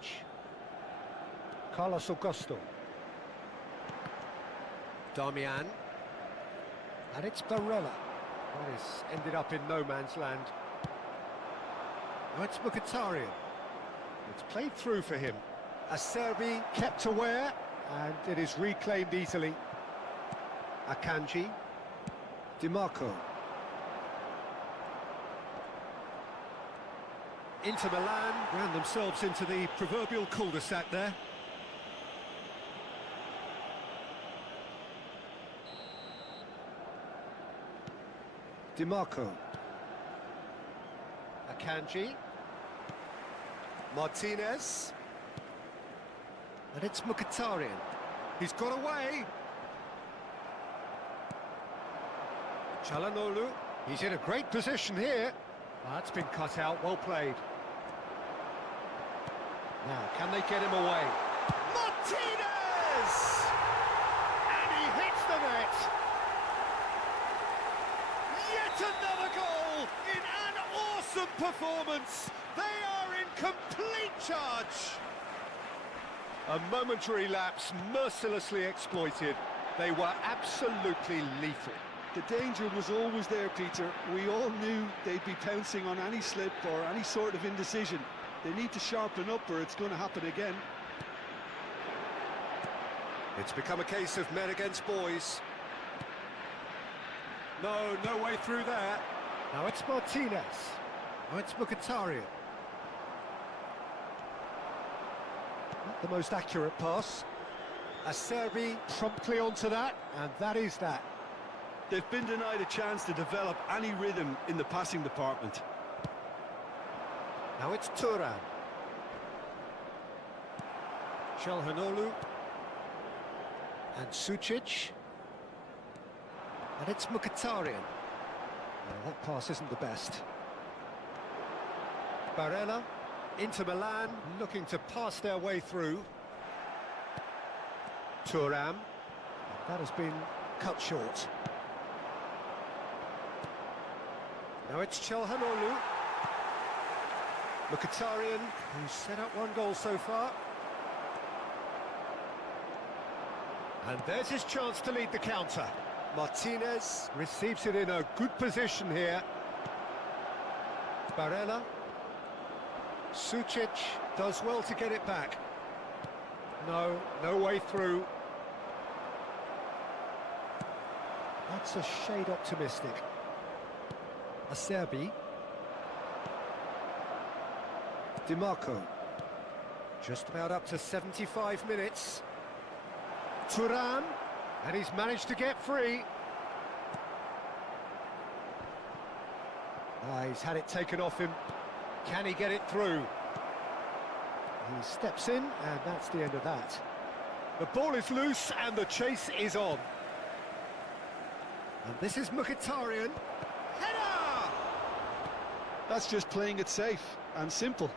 Carlos Augusto. Darmian. And it's Barella. That has ended up in no man's land. Now it's Mkhitaryan. It's played through for him. Acerbi kept aware, and it is reclaimed easily. Akanji. DiMarco. Inter Milan ran themselves into the proverbial cul-de-sac there. DiMarco. Akanji. Martinez. And it's Mkhitaryan. He's got away. Çalhanoğlu. He's in a great position here. That's been cut out, well played. Now, can they get him away? Martinez! And he hits the net. Yet another goal in an awesome performance. They are in complete charge. A momentary lapse mercilessly exploited. They were absolutely lethal. The danger was always there, Peter. We all knew they'd be pouncing on any slip or any sort of indecision. They need to sharpen up or it's going to happen again. It's become a case of men against boys. No way through there. Now it's Martinez. Now it's Mkhitaryan. Not the most accurate pass. Acerbi promptly onto that, and that is that. They've been denied a chance to develop any rhythm in the passing department. Now it's Thuram. Çalhanoğlu. And Sucic. And it's Mkhitaryan. Well, that pass isn't the best. Barella, Inter Milan, looking to pass their way through. Thuram. That has been cut short. Now it's Çalhanoğlu. Mkhitaryan, who's set up one goal so far. And there's his chance to lead the counter. Martinez receives it in a good position here. Barella. Sucic does well to get it back. No way through. That's a shade optimistic. Acerbi. DiMarco. Just about up to 75 minutes. Thuram, and he's managed to get free. He's had it taken off him. Can he get it through? He steps in, and that's the end of that. The ball is loose, and the chase is on. And this is Mkhitaryan. Header! That's just playing it safe and simple.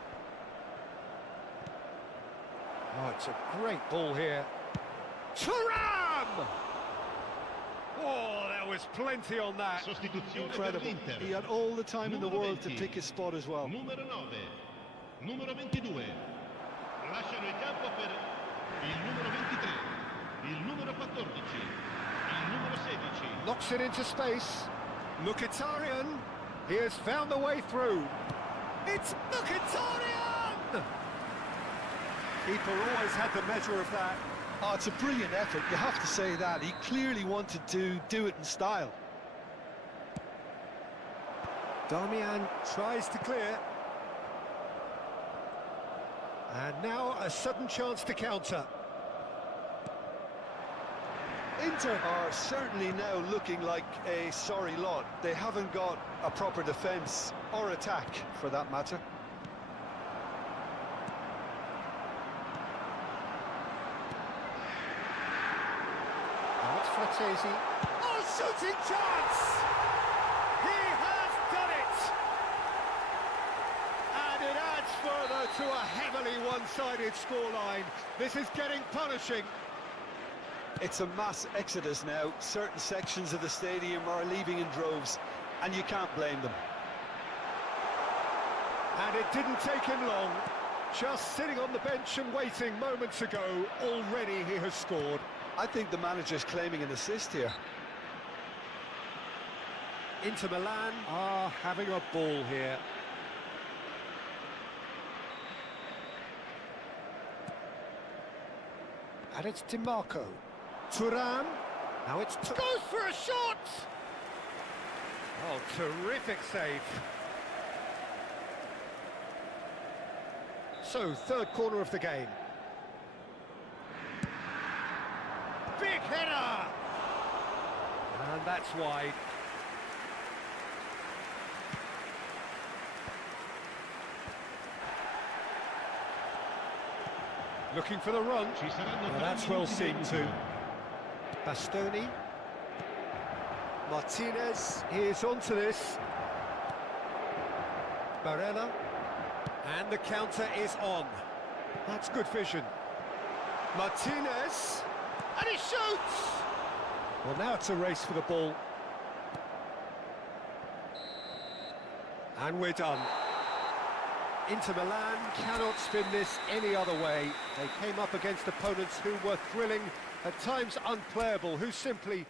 Oh, it's a great ball here. Thuram! Oh, there was plenty on that. Sostituzione Incredible. per l'Inter. He had all the time in the Numero world to 20. pick his spot as well. Numero 9, numero 22. Lasciano il campo per il numero 23, il numero 14, il numero 16. Knocks it into space. Mkhitaryan, he has found the way through. It's Mkhitaryan! Keeper always had the measure of that. Oh, it's a brilliant effort, you have to say that. He clearly wanted to do it in style. Darmian tries to clear. And now a sudden chance to counter. Inter are certainly now looking like a sorry lot. They haven't got a proper defence or attack, for that matter. Now it's Fratesi. Oh, shooting chance! He has done it! And it adds further to a heavily one-sided scoreline. This is getting punishing. It's a mass exodus now. Certain sections of the stadium are leaving in droves, and you can't blame them. And it didn't take him long. Just sitting on the bench and waiting moments ago, already he has scored. I think the manager's claiming an assist here. Inter Milan are having a ball here. And it's DiMarco. Thuram. Now it's... Goes for a shot! Oh, terrific save. So, third corner of the game. Big header! And that's wide. Looking for the run. Well, that's well seen too. Bastoni. Martinez is onto this. Barella. And the counter is on. That's good vision. Martinez. And he shoots! Well, now it's a race for the ball. And we're done. Inter Milan cannot spin this any other way. They came up against opponents who were thrilling, at times unplayable, who simply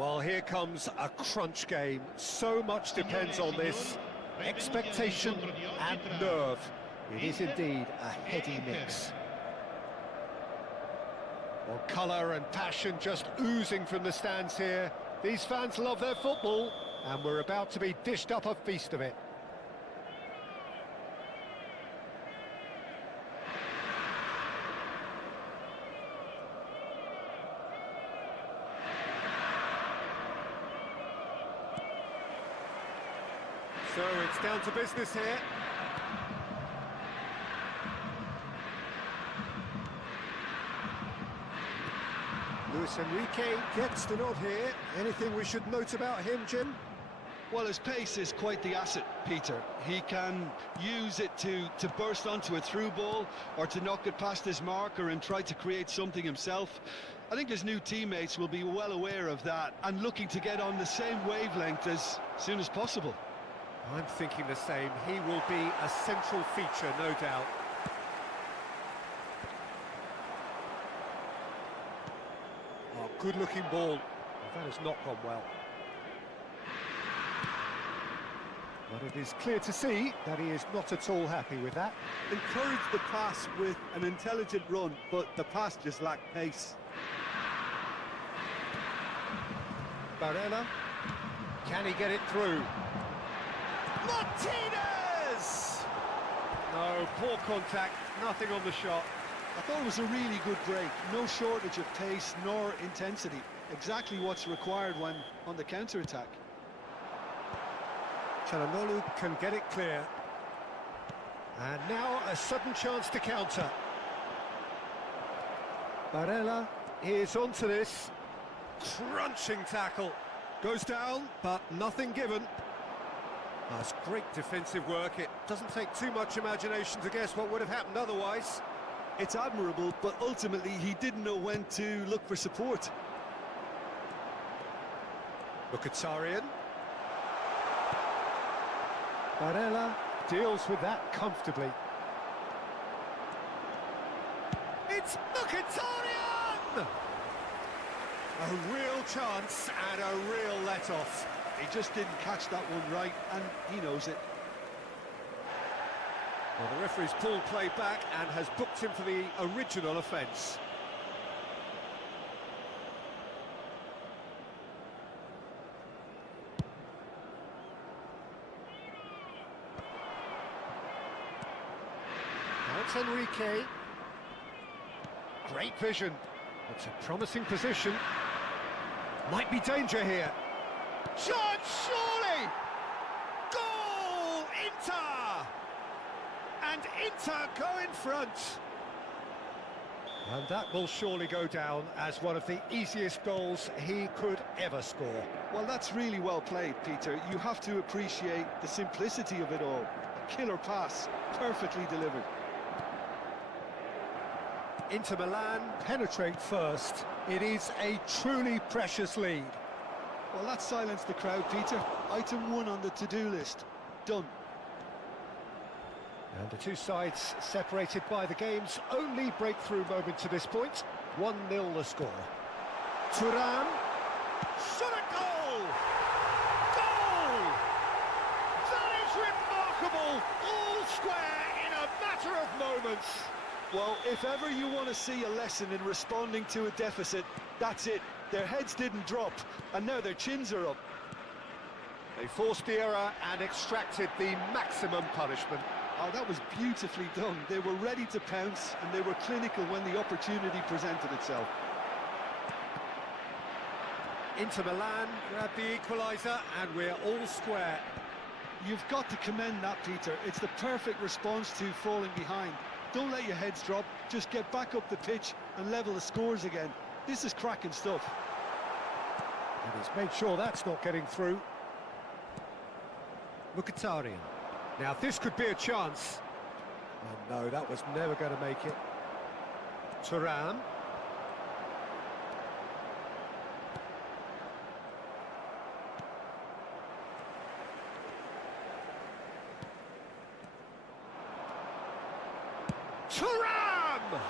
Well, here comes a crunch game. So much depends on this. Expectation and nerve. It is indeed a heady mix. Well, colour and passion just oozing from the stands here. These fans love their football, and we're about to be dished up a feast of it. So it's down to business here. Luis Enrique gets the nod here. Anything we should note about him, Jim? Well, his pace is quite the asset, Peter. He can use it to burst onto a through ball or to knock it past his marker and try to create something himself. I think his new teammates will be well aware of that and looking to get on the same wavelength as soon as possible. I'm thinking the same. He will be a central feature, no doubt. Oh, good-looking ball. That has not gone well. But it is clear to see that he is not at all happy with that. Encourage the pass with an intelligent run, but the pass just lacked pace. Barella. Can he get it through? Martinez! No, poor contact, nothing on the shot. I thought it was a really good break. No shortage of pace nor intensity. Exactly what's required when on the counter-attack. Çalhanoğlu can get it clear. And now a sudden chance to counter. Barella is onto this. Crunching tackle. Goes down, but nothing given. That's great defensive work. It doesn't take too much imagination to guess what would have happened otherwise. It's admirable, but ultimately he didn't know when to look for support. Mkhitaryan. Barella deals with that comfortably. It's Mkhitaryan! A real chance and a real let-off. He just didn't catch that one right, and he knows it. Well, the referee's pulled play back and has booked him for the original offence. Now it's Enrique. Great vision. It's a promising position. Might be danger here. Chance, surely! Goal! Inter! And Inter go in front. And that will surely go down as one of the easiest goals he could ever score. Well, that's really well played, Peter. You have to appreciate the simplicity of it all. A killer pass, perfectly delivered. Inter Milan penetrate first. It is a truly precious lead. Well, that silenced the crowd, Peter. Item 1 on the to-do list. Done. And the two sides separated by the game's only breakthrough moment to this point. 1-0 the score. Thuram. Shot at goal! Goal! That is remarkable! All square in a matter of moments. Well, if ever you want to see a lesson in responding to a deficit, that's it. Their heads didn't drop, and now their chins are up. They forced the error and extracted the maximum punishment. Oh, that was beautifully done. They were ready to pounce, and they were clinical when the opportunity presented itself. Inter Milan grab the equaliser, and we're all square. You've got to commend that, Peter. It's the perfect response to falling behind. Don't let your heads drop, just get back up the pitch and level the scores again. This is cracking stuff. And he's made sure that's not getting through. Mkhitaryan. Now this could be a chance. Oh no, that was never going to make it. Thuram. Thuram!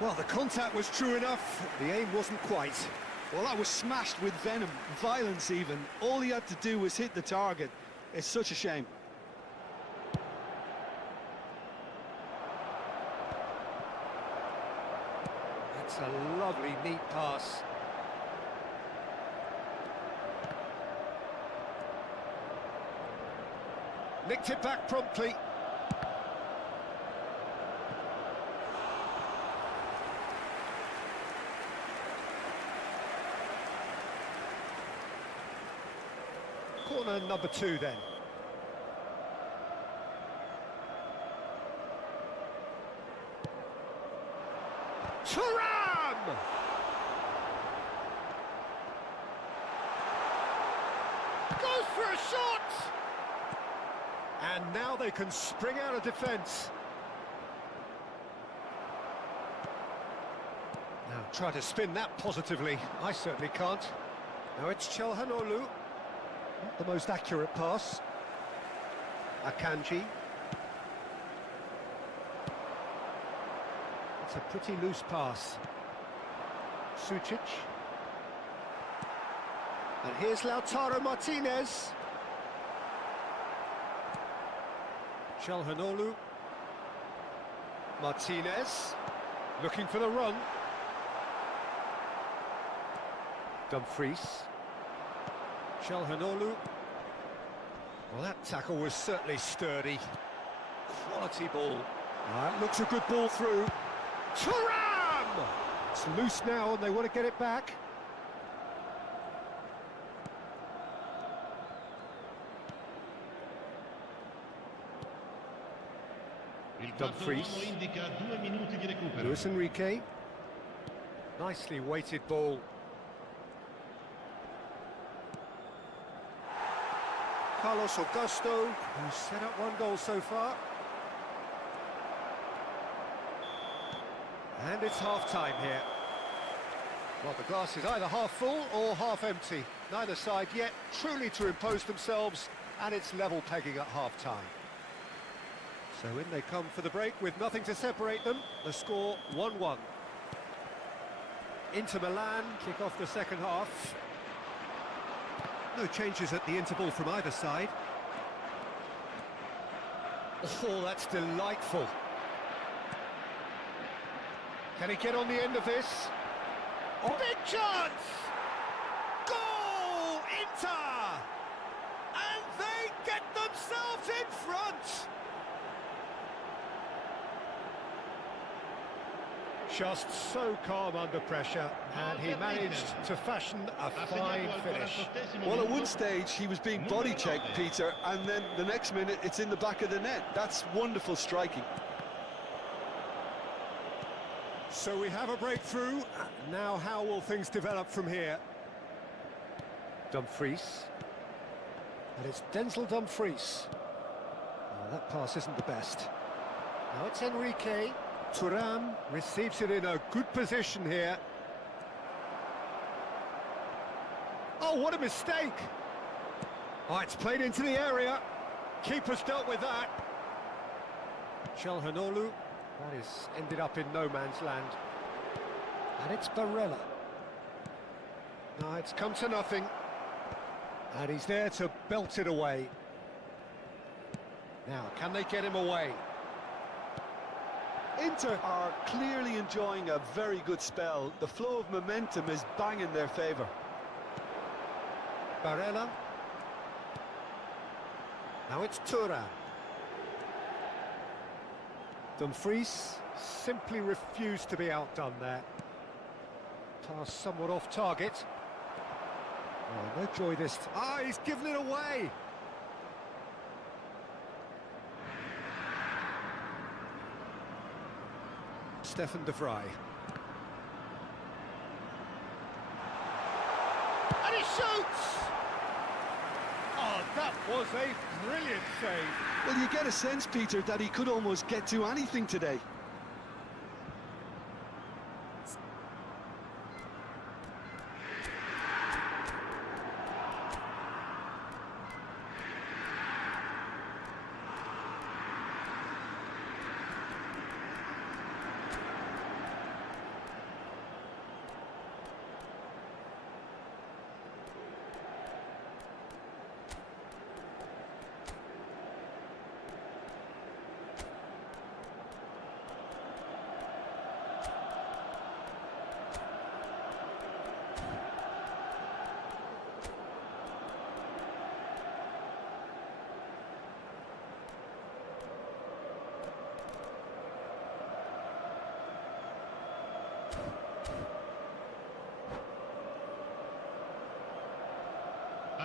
Well, the contact was true enough, the aim wasn't quite. Well, that was smashed with venom, violence even. All he had to do was hit the target. It's such a shame. That's a lovely, neat pass. Nicked it back promptly. Corner number 2 then. Thuram! Goes for a shot! And now they can spring out of defence. Now try to spin that positively. I certainly can't. Now it's Çalhanoğlu. Not the most accurate pass. Akanji. It's a pretty loose pass. Sucic. And here's Lautaro Martinez. Çalhanoğlu. Martinez. Looking for the run. Dumfries. Çalhanoğlu. Well, that tackle was certainly sturdy. Quality ball. That looks a good ball through. Thuram! It's loose now and they want to get it back. Dumfries. Luis Enrique. Nicely weighted ball. Carlos Augusto, who's set up 1 goal so far. And it's half-time here. Well, the glass is either half full or half empty. Neither side yet truly to impose themselves, and it's level pegging at half-time. So in they come for the break with nothing to separate them. The score 1-1. Inter Milan kick off the second half. No changes at the interval from either side. Oh, that's delightful. Can he get on the end of this? Oh, big chance! Goal! Inter! And they get themselves in front! Just so calm under pressure, and he managed to fashion a fine finish. Well, at one stage he was being body checked, Peter, and then the next minute it's in the back of the net. That's wonderful striking. So we have a breakthrough. Now how will things develop from here? Dumfries. And it's Denzel Dumfries. Oh, that pass isn't the best. Now it's Enrique. Thuram receives it in a good position here. Oh, what a mistake! Oh, it's played into the area. Keeper's dealt with that. Çalhanoğlu. That is ended up in no man's land. And it's Barella. No, it's come to nothing. And he's there to belt it away. Now, can they get him away? Inter are clearly enjoying a very good spell. The flow of momentum is bang in their favour. Barella. Now it's Thuram. Dumfries simply refused to be outdone there. Pass somewhat off target. Oh, no joy this time. Ah, he's given it away! Stefan de Vrij. And he shoots! Oh, that was a brilliant save. Well, you get a sense, Peter, that he could almost get to anything today.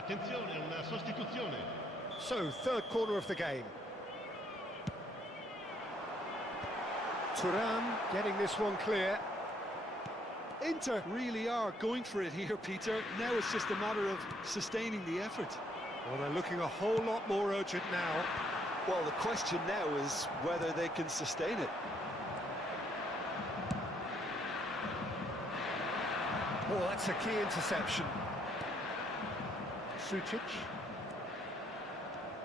Attenzione, una sostituzione. So, third corner of the game. Thuram getting this one clear. Inter really are going for it here, Peter. Now it's just a matter of sustaining the effort. Well, they're looking a whole lot more urgent now. Well, the question now is whether they can sustain it. Oh, that's a key interception. Sucic.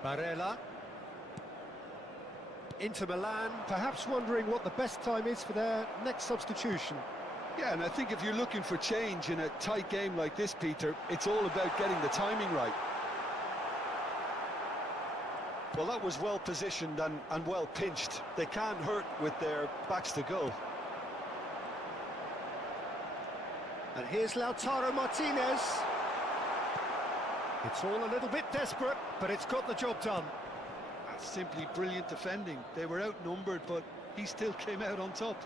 Barella. Inter Milan, perhaps wondering what the best time is for their next substitution. Yeah, and I think if you're looking for change in a tight game like this, Peter, it's all about getting the timing right. Well, that was well positioned and well pinched. They can't hurt with their backs to goal. And here's Lautaro Martinez. It's all a little bit desperate, but it's got the job done. That's simply brilliant defending. They were outnumbered, but he still came out on top.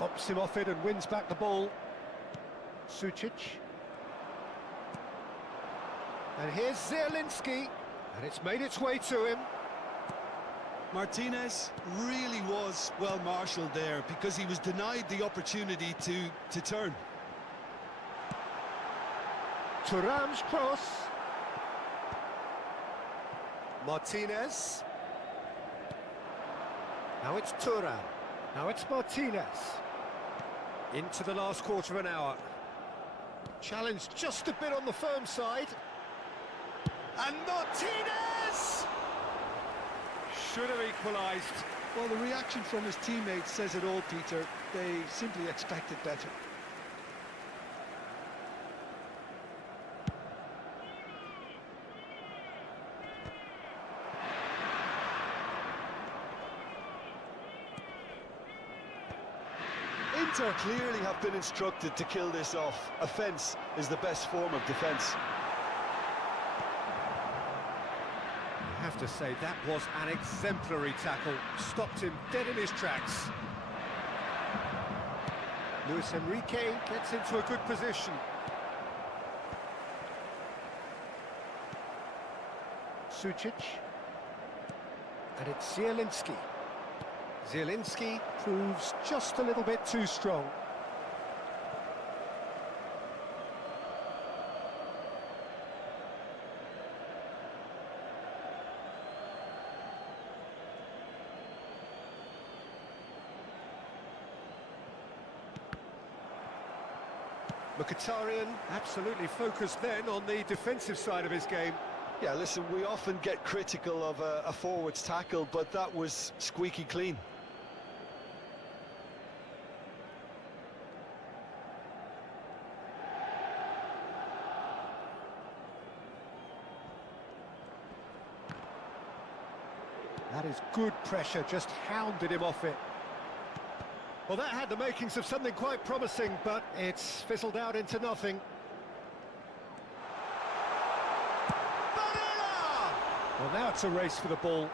Bops him off it and wins back the ball. Sucic. And here's Zielinski, and it's made its way to him. Martinez really was well marshalled there because he was denied the opportunity to turn. Thuram's cross. Martinez. Now it's Thuram. Now it's Martinez. Into the last quarter of an hour. Challenge just a bit on the firm side. And Martinez! Should have equalised. Well, the reaction from his teammates says it all, Peter. They simply expected better. Inter clearly have been instructed to kill this off. Offence is the best form of defence. I have to say, that was an exemplary tackle. Stopped him dead in his tracks. Luis Enrique gets into a good position. Sucic. And it's Zielinski. Zielinski proves just a little bit too strong. Mkhitaryan absolutely focused then on the defensive side of his game. Yeah, listen, we often get critical of a forward's tackle, but that was squeaky clean. That is good pressure, just hounded him off it. Well, that had the makings of something quite promising, but it's fizzled out into nothing. Barella! Well, now it's a race for the ball.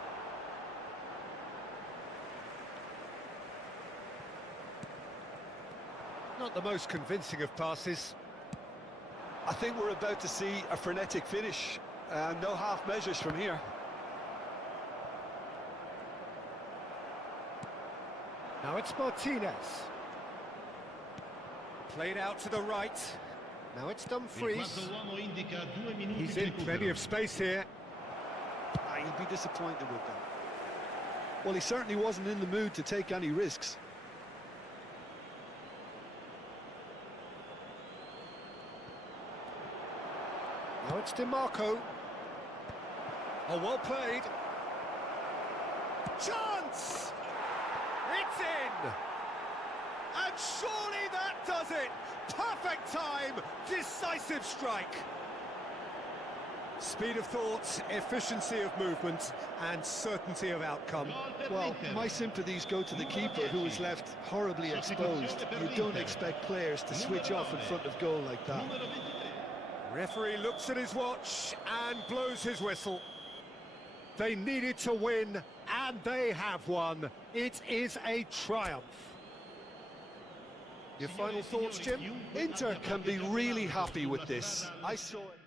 Not the most convincing of passes. I think we're about to see a frenetic finish. No half measures from here. Now it's Martinez. Played out to the right. Now it's Dumfries. He's in plenty of space here. He'd be disappointed with that. Well, he certainly wasn't in the mood to take any risks. Now it's DiMarco. Oh, well played. Chance! It's in! And surely that does it! Perfect time, decisive strike. Speed of thought, efficiency of movement, and certainty of outcome. Well, my sympathies go to the keeper, who was left horribly exposed. You don't expect players to switch off in front of goal like that. Referee looks at his watch and blows his whistle. They needed to win, and they have won. It is a triumph. Your final thoughts, Jim? Inter can be really happy with this. I saw it.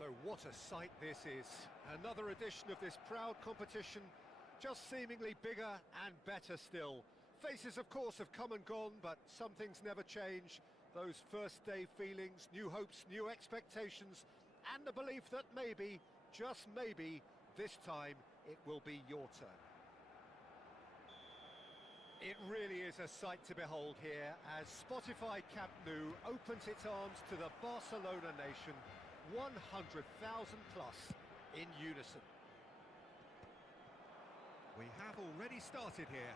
So what a sight this is. Another edition of this proud competition, just seemingly bigger and better still. Faces, of course, have come and gone, but some things never change. Those first day feelings, new hopes, new expectations, and the belief that maybe, just maybe, this time it will be your turn. It really is a sight to behold here as Spotify Camp Nou opens its arms to the Barcelona nation, 100,000 plus in unison. We have already started here.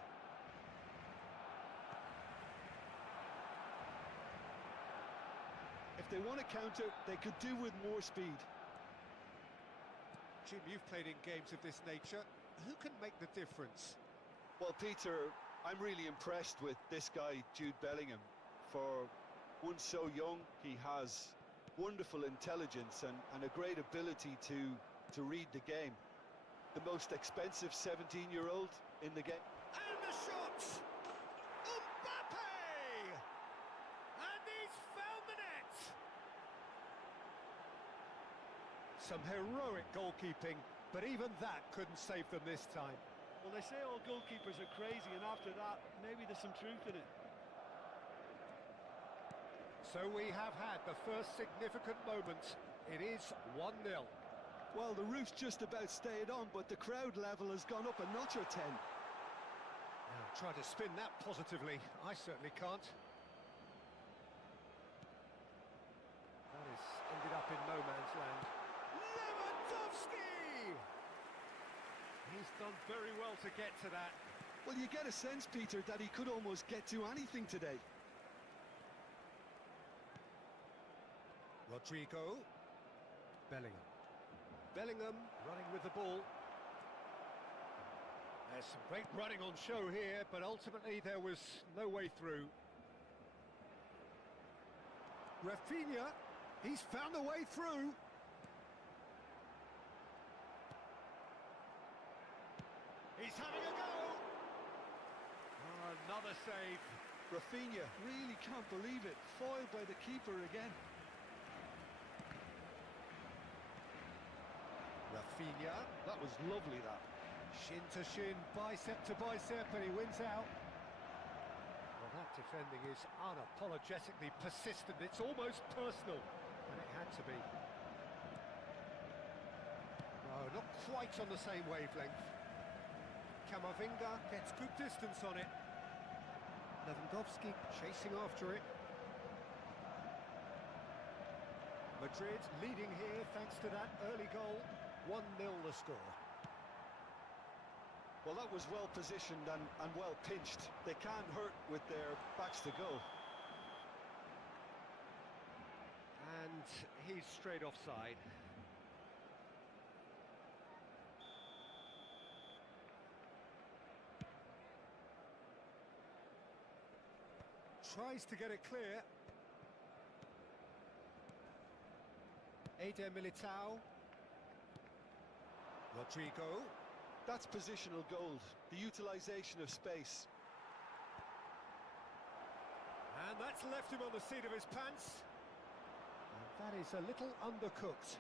If they want to counter, they could do with more speed. Jim, you've played in games of this nature. Who can make the difference? Well, Peter, I'm really impressed with this guy, Jude Bellingham. For one so young, he has wonderful intelligence and a great ability to read the game. The most expensive 17-year-old in the game. And the shot! Mbappe! And he's found the net! Some heroic goalkeeping, but even that couldn't save them this time. Well, they say all goalkeepers are crazy, and after that, maybe there's some truth in it. So we have had the first significant moment. It is 1-0. Well, the roof's just about stayed on, but the crowd level has gone up a notch or 10. Now, try to spin that positively. I certainly can't. That has ended up in no man's land. Lewandowski! He's done very well to get to that. Well, you get a sense, Peter, that he could almost get to anything today. Rodrigo. Bellingham. Bellingham running with the ball. There's some great running on show here, but ultimately there was no way through. Rafinha, he's found a way through. He's having a go. Oh, another save. Rafinha, really can't believe it. Foiled by the keeper again. Rafinha. That was lovely, that. Shin to shin, bicep to bicep, and he wins out. Well, that defending is unapologetically persistent. It's almost personal, and it had to be. No, not quite on the same wavelength. Camavinga gets good distance on it. Lewandowski chasing after it. Madrid leading here thanks to that early goal. 1-0 the score. Well, that was well positioned and well pinched. They can't hurt with their backs to goal. And he's straight offside. Tries to get it clear. Eder Militao. Rodrigo. That's positional gold, the utilisation of space. And that's left him on the seat of his pants. And that is a little undercooked.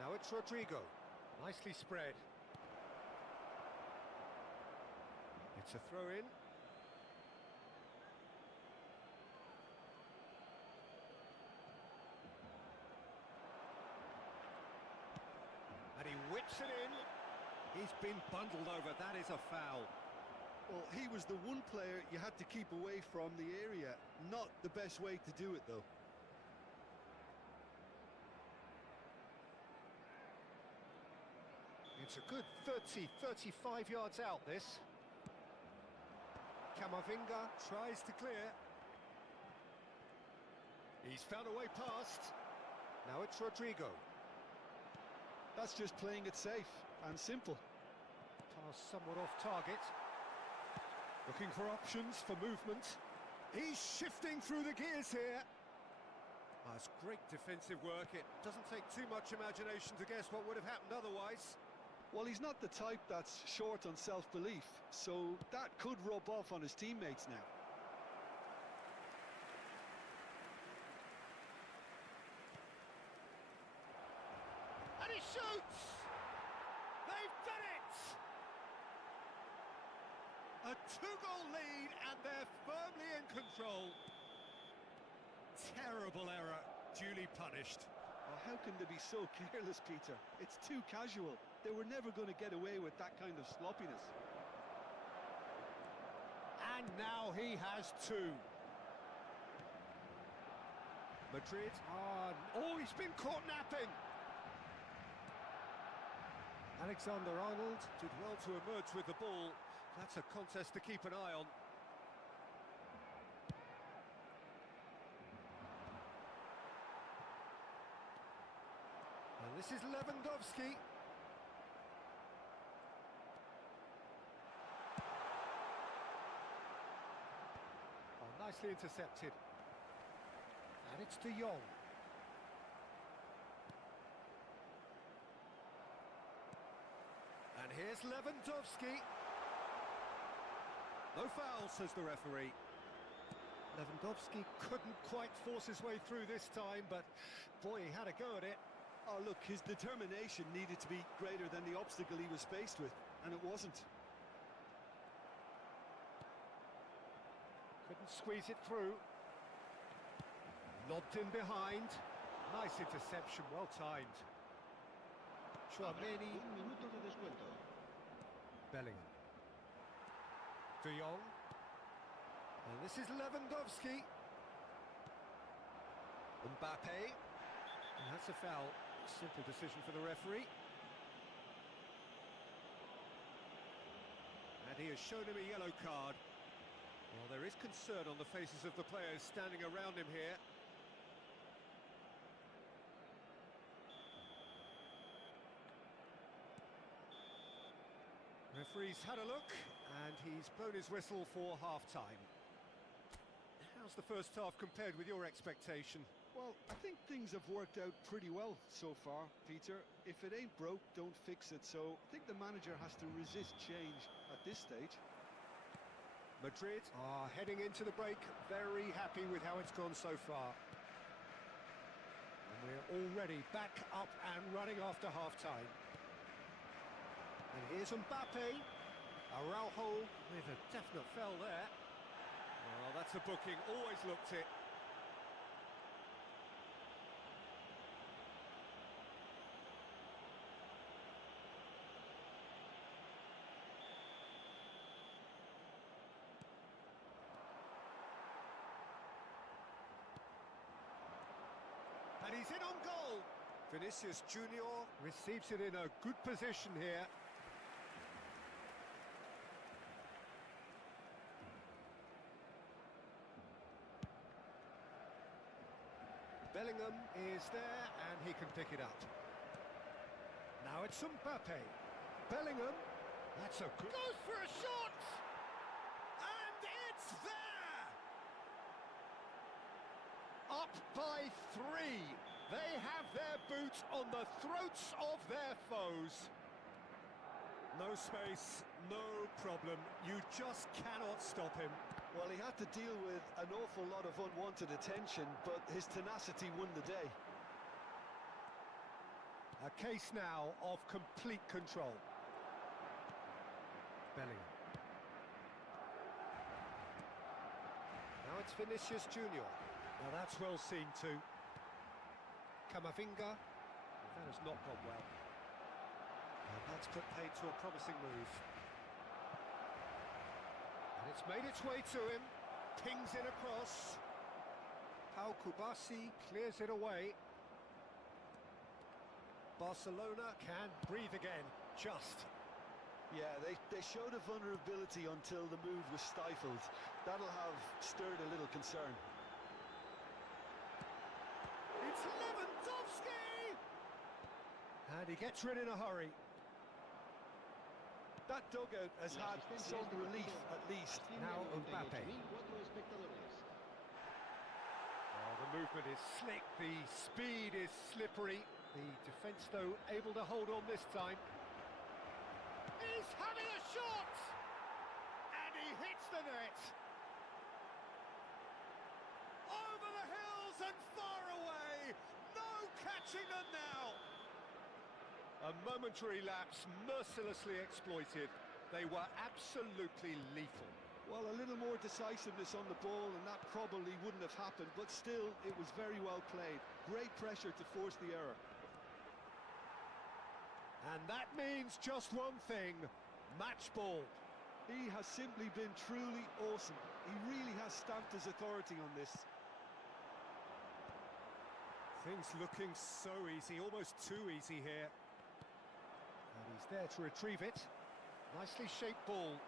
Now it's Rodrigo. Nicely spread. It's a throw-in. And he whips it in. He's been bundled over. That is a foul. Well, he was the one player you had to keep away from the area. Not the best way to do it, though. It's a good 30, 35 yards out, this. Camavinga tries to clear. He's found a way past. Now it's Rodrigo. That's just playing it safe and simple. Pass somewhat off target. Looking for options for movement. He's shifting through the gears here. Oh, it's great defensive work. It doesn't take too much imagination to guess what would have happened otherwise. Well, he's not the type that's short on self-belief, so that could rub off on his teammates now. And he shoots! They've done it! A two-goal lead, and they're firmly in control. Terrible error, duly punished. Oh, how can they be so careless, Peter? It's too casual. They were never going to get away with that kind of sloppiness. And now he has two. Madrid, oh, he's been caught napping. Alexander-Arnold did well to emerge with the ball. That's a contest to keep an eye on. And this is Lewandowski. Oh, nicely intercepted. And it's De Jong. And here's Lewandowski. No foul, says the referee. Lewandowski couldn't quite force his way through this time, but boy, he had a go at it. Oh, look, his determination needed to be greater than the obstacle he was faced with, and it wasn't. Couldn't squeeze it through. Lobbed in behind. Nice interception, well timed. Chouameni. Un minuto de descuento. Bellingham. De Jong. And this is Lewandowski. Mbappe. And that's a foul. Simple decision for the referee. And he has shown him a yellow card. Well, there is concern on the faces of the players standing around him here. Referee's had a look, and he's blown his whistle for half-time. How's the first half compared with your expectation? Well, I think things have worked out pretty well so far, Peter. If it ain't broke, don't fix it. So I think the manager has to resist change at this stage. Madrid are heading into the break, very happy with how it's gone so far. And we're already back up and running after half-time. And here's Mbappe. Araujo with a definite foul there. Well, that's a booking, always looked it. And he's in on goal. Vinicius Junior receives it in a good position here. Bellingham is there, and he can pick it up. Now it's Mbappe. Bellingham, that's a good... Goes for a shot! And it's there! Up by 3. They have their boot on the throats of their foes. No space, no problem. You just cannot stop him. Well, he had to deal with an awful lot of unwanted attention, but his tenacity won the day. A case now of complete control. Bellingham. Now it's Vinicius Junior. Now that's well seen too. Camavinga. That has not gone well. And that's put paid to a promising move. And it's made its way to him. Pings in across. Pau Kubasi clears it away. Barcelona can breathe again, just. Yeah, they showed a vulnerability until the move was stifled. That'll have stirred a little concern. It's Lewandowski! And he gets rid in a hurry. That dugout has had some relief, at least. Now Mbappe. Oh, the movement is slick, the speed is slippery. The defence, though, able to hold on this time. He's having a shot! And he hits the net! Over the hills and far away! No catching them now! A momentary lapse, mercilessly exploited. They were absolutely lethal. Well, a little more decisiveness on the ball and that probably wouldn't have happened, but still, it was very well played. Great pressure to force the error. And that means just one thing, match ball. He has simply been truly awesome. He really has stamped his authority on this. Things looking so easy, almost too easy here. And he's there to retrieve it. Nicely shaped ball.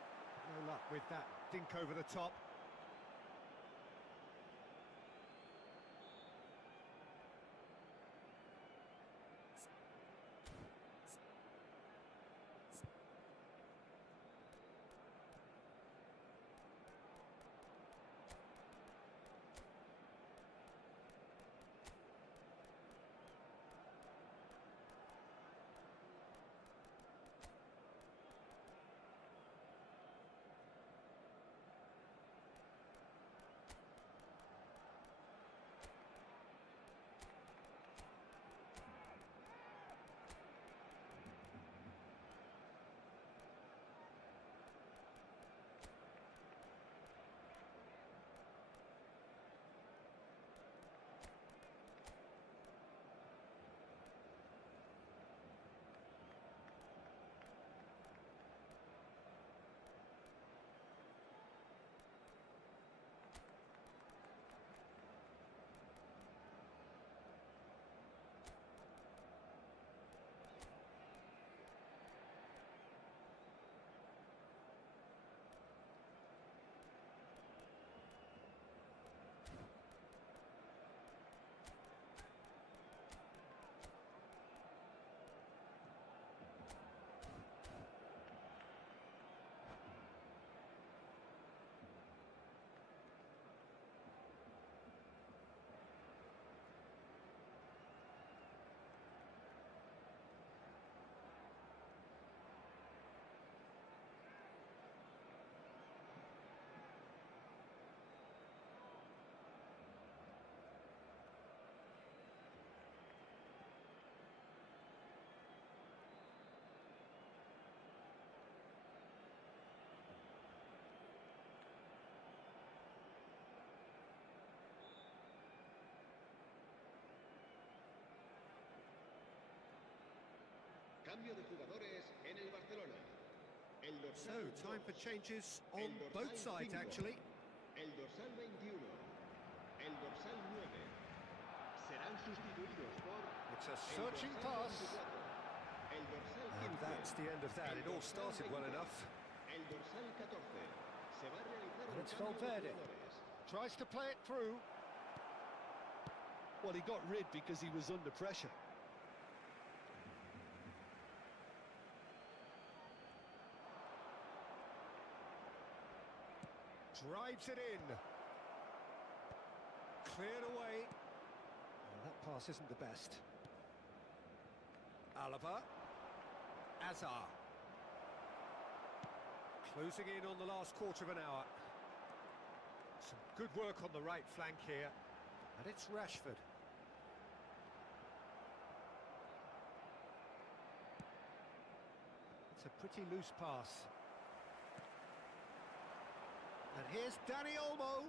No luck with that dink over the top. Cambio de jugadores en el Barcelona. El So, dorsal time for 2, changes el on dorsal both sides, 5, actually. el dorsal 21, el dorsal 9. Serán sustituidos por It's a el searching dorsal pass. 24, el dorsal 15. And that's the end of that. el It all dorsal started well 20, enough. El dorsal 14. Se va a realizar And un it's cambio de Valverde. jugadores. Tries to play it through. Well, he got rid because he was under pressure. Drives it in. Cleared away. Well, that pass isn't the best. Alaba. Azar. Closing in on the last quarter of an hour. Some good work on the right flank here. And it's Rashford. It's a pretty loose pass. And here's Dani Olmo.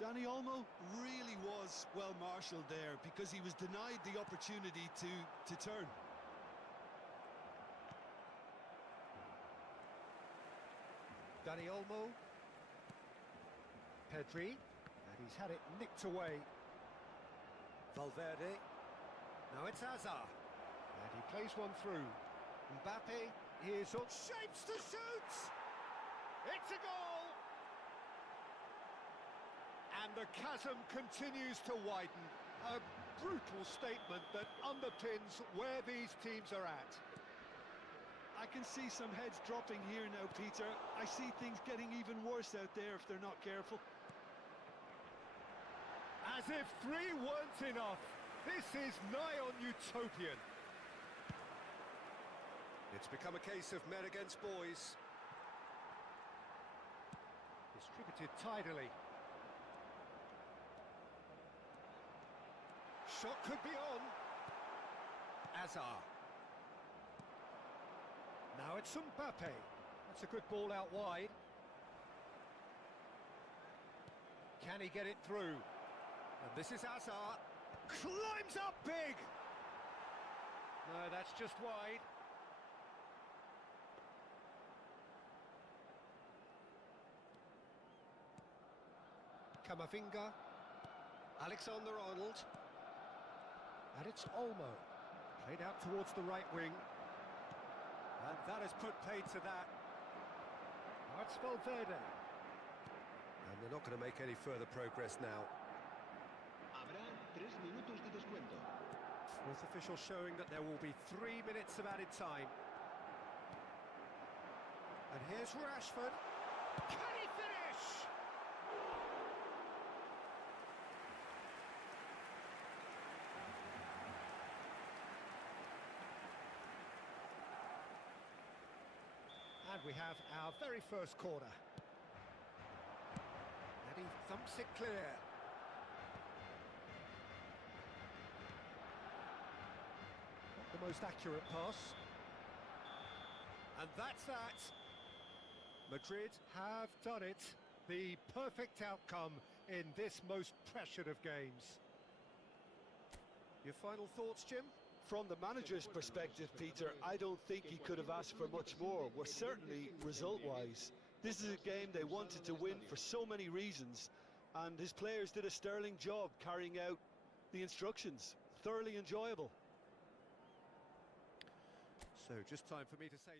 Dani Olmo really was well marshalled there because he was denied the opportunity to turn. Dani Olmo. Pedri. And he's had it nicked away. Valverde. Now it's Azar. And he plays one through. Mbappe is on shapes to shoot! It's a goal! And the chasm continues to widen. A brutal statement that underpins where these teams are at. I can see some heads dropping here now, Peter. I see things getting even worse out there if they're not careful. As if 3 weren't enough, this is nigh on utopian. It's become a case of men against boys. Distributed tidily. Shot could be on. Azar. Now it's Mbappe. That's a good ball out wide. Can he get it through? And this is Hazard. Climbs up big! No, that's just wide. Kamavinga. Alexander-Arnold. And it's Olmo. Played out towards the right wing. And that has put paid to that. Now it's Valverde. And they're not going to make any further progress now. Habrá 3 minutos de descuento. With officials showing that there will be 3 minutes of added time. And here's Rashford. Can he finish? And we have our very first corner. And he thumps it clear. Not the most accurate pass. And that's that. Madrid have done it. The perfect outcome in this most pressured of games. Your final thoughts, Jim? From the manager's perspective, Peter, I don't think he could have asked for much more. Well, certainly result-wise. This is a game they wanted to win for so many reasons, and his players did a sterling job carrying out the instructions. Thoroughly enjoyable. So, just time for me to say...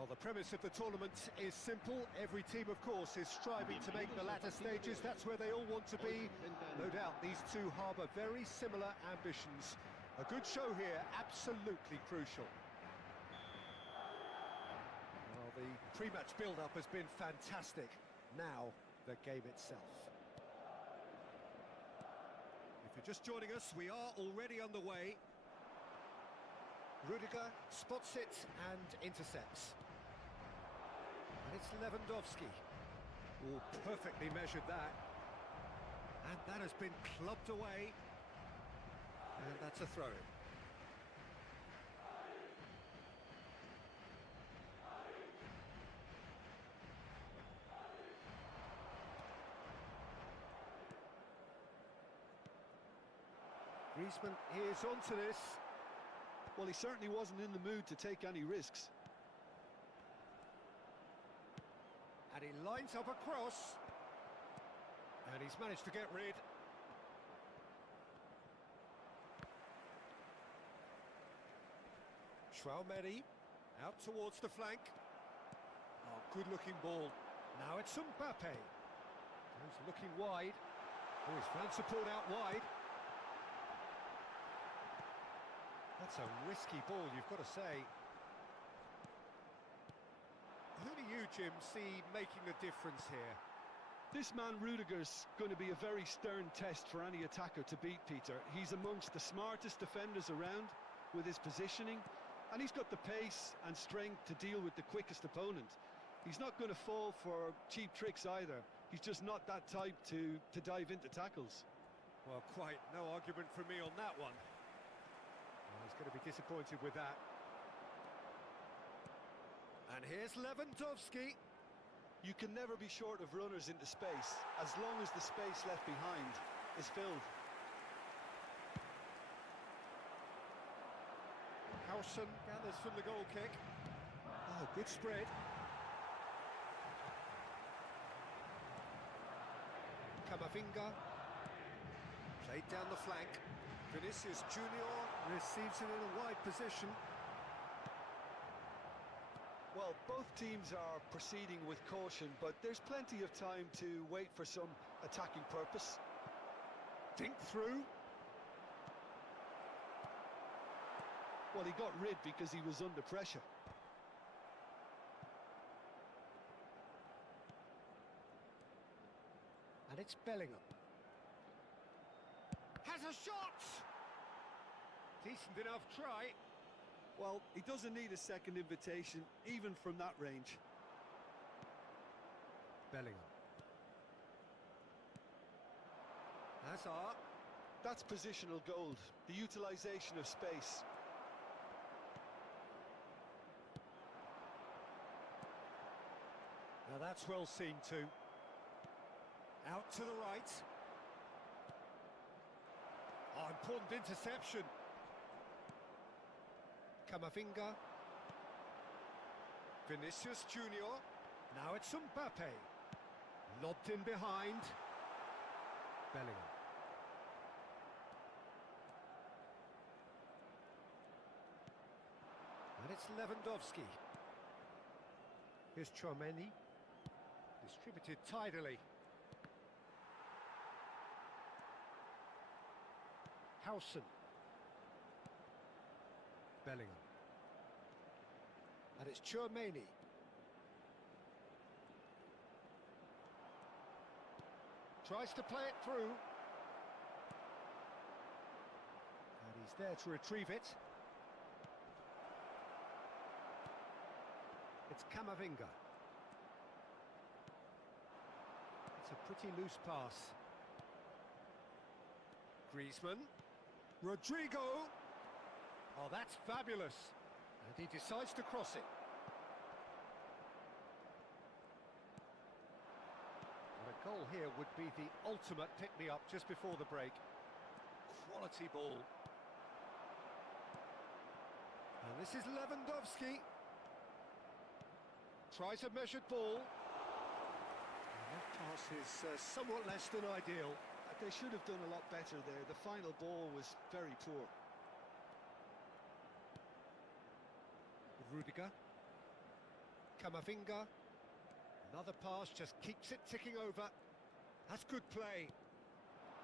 Well, the premise of the tournament is simple. Every team, of course, is striving to make the latter stages. That's where they all want to be. No doubt these two harbour very similar ambitions. A good show here, absolutely crucial. Well, the pre-match build-up has been fantastic. Now, the game itself. If you're just joining us, we are already underway. Rudiger spots it and intercepts. And it's Lewandowski. Oh, perfectly measured that. And that has been clubbed away. And that's a throw-in. Griezmann is onto this. Well, he certainly wasn't in the mood to take any risks. And he lines up a cross. And he's managed to get rid. Tchouaméni out towards the flank. Oh, good-looking ball. Now it's Mbappe. He's looking wide. Oh, he's found support out wide. That's a risky ball, you've got to say. Who do you, Jim, see making the difference here? This man Rudiger's going to be a very stern test for any attacker to beat, Peter. He's amongst the smartest defenders around with his positioning, and he's got the pace and strength to deal with the quickest opponent. He's not going to fall for cheap tricks either. He's just not that type to dive into tackles. Well, quite no argument from me on that one. Well, he's going to be disappointed with that. And here's Lewandowski. You can never be short of runners into space, as long as the space left behind is filled. Howson gathers from the goal kick. Oh, good spread. Camavinga. Played down the flank. Vinicius Junior receives it in a wide position. Well, both teams are proceeding with caution, but there's plenty of time to wait for some attacking purpose. Dink through. Well, he got rid because he was under pressure. And it's Bellingham. Has a shot! Decent enough try. Well, he doesn't need a second invitation, even from that range. Bellingham. Hazard. That's positional gold, the utilisation of space. Now that's well seen too. Out to the right. Oh, important interception. Camavinga. Vinicius Junior. Now it's Mbappe. Lobbed in behind. Bellingham. And it's Lewandowski. Here's Tchouaméni. Distributed tidily. Howson. Bellingham. And it's Tchouaméni. Tries to play it through. And he's there to retrieve it. It's Camavinga. It's a pretty loose pass. Griezmann. Rodrigo. Oh, that's fabulous. And he decides to cross it. And a goal here would be the ultimate pick-me-up just before the break. Quality ball. And this is Lewandowski. Tries a measured ball. And that pass is somewhat less than ideal. They should have done a lot better there. The final ball was very poor. Rudiger. Camavinga. Another pass, just keeps it ticking over. That's good play.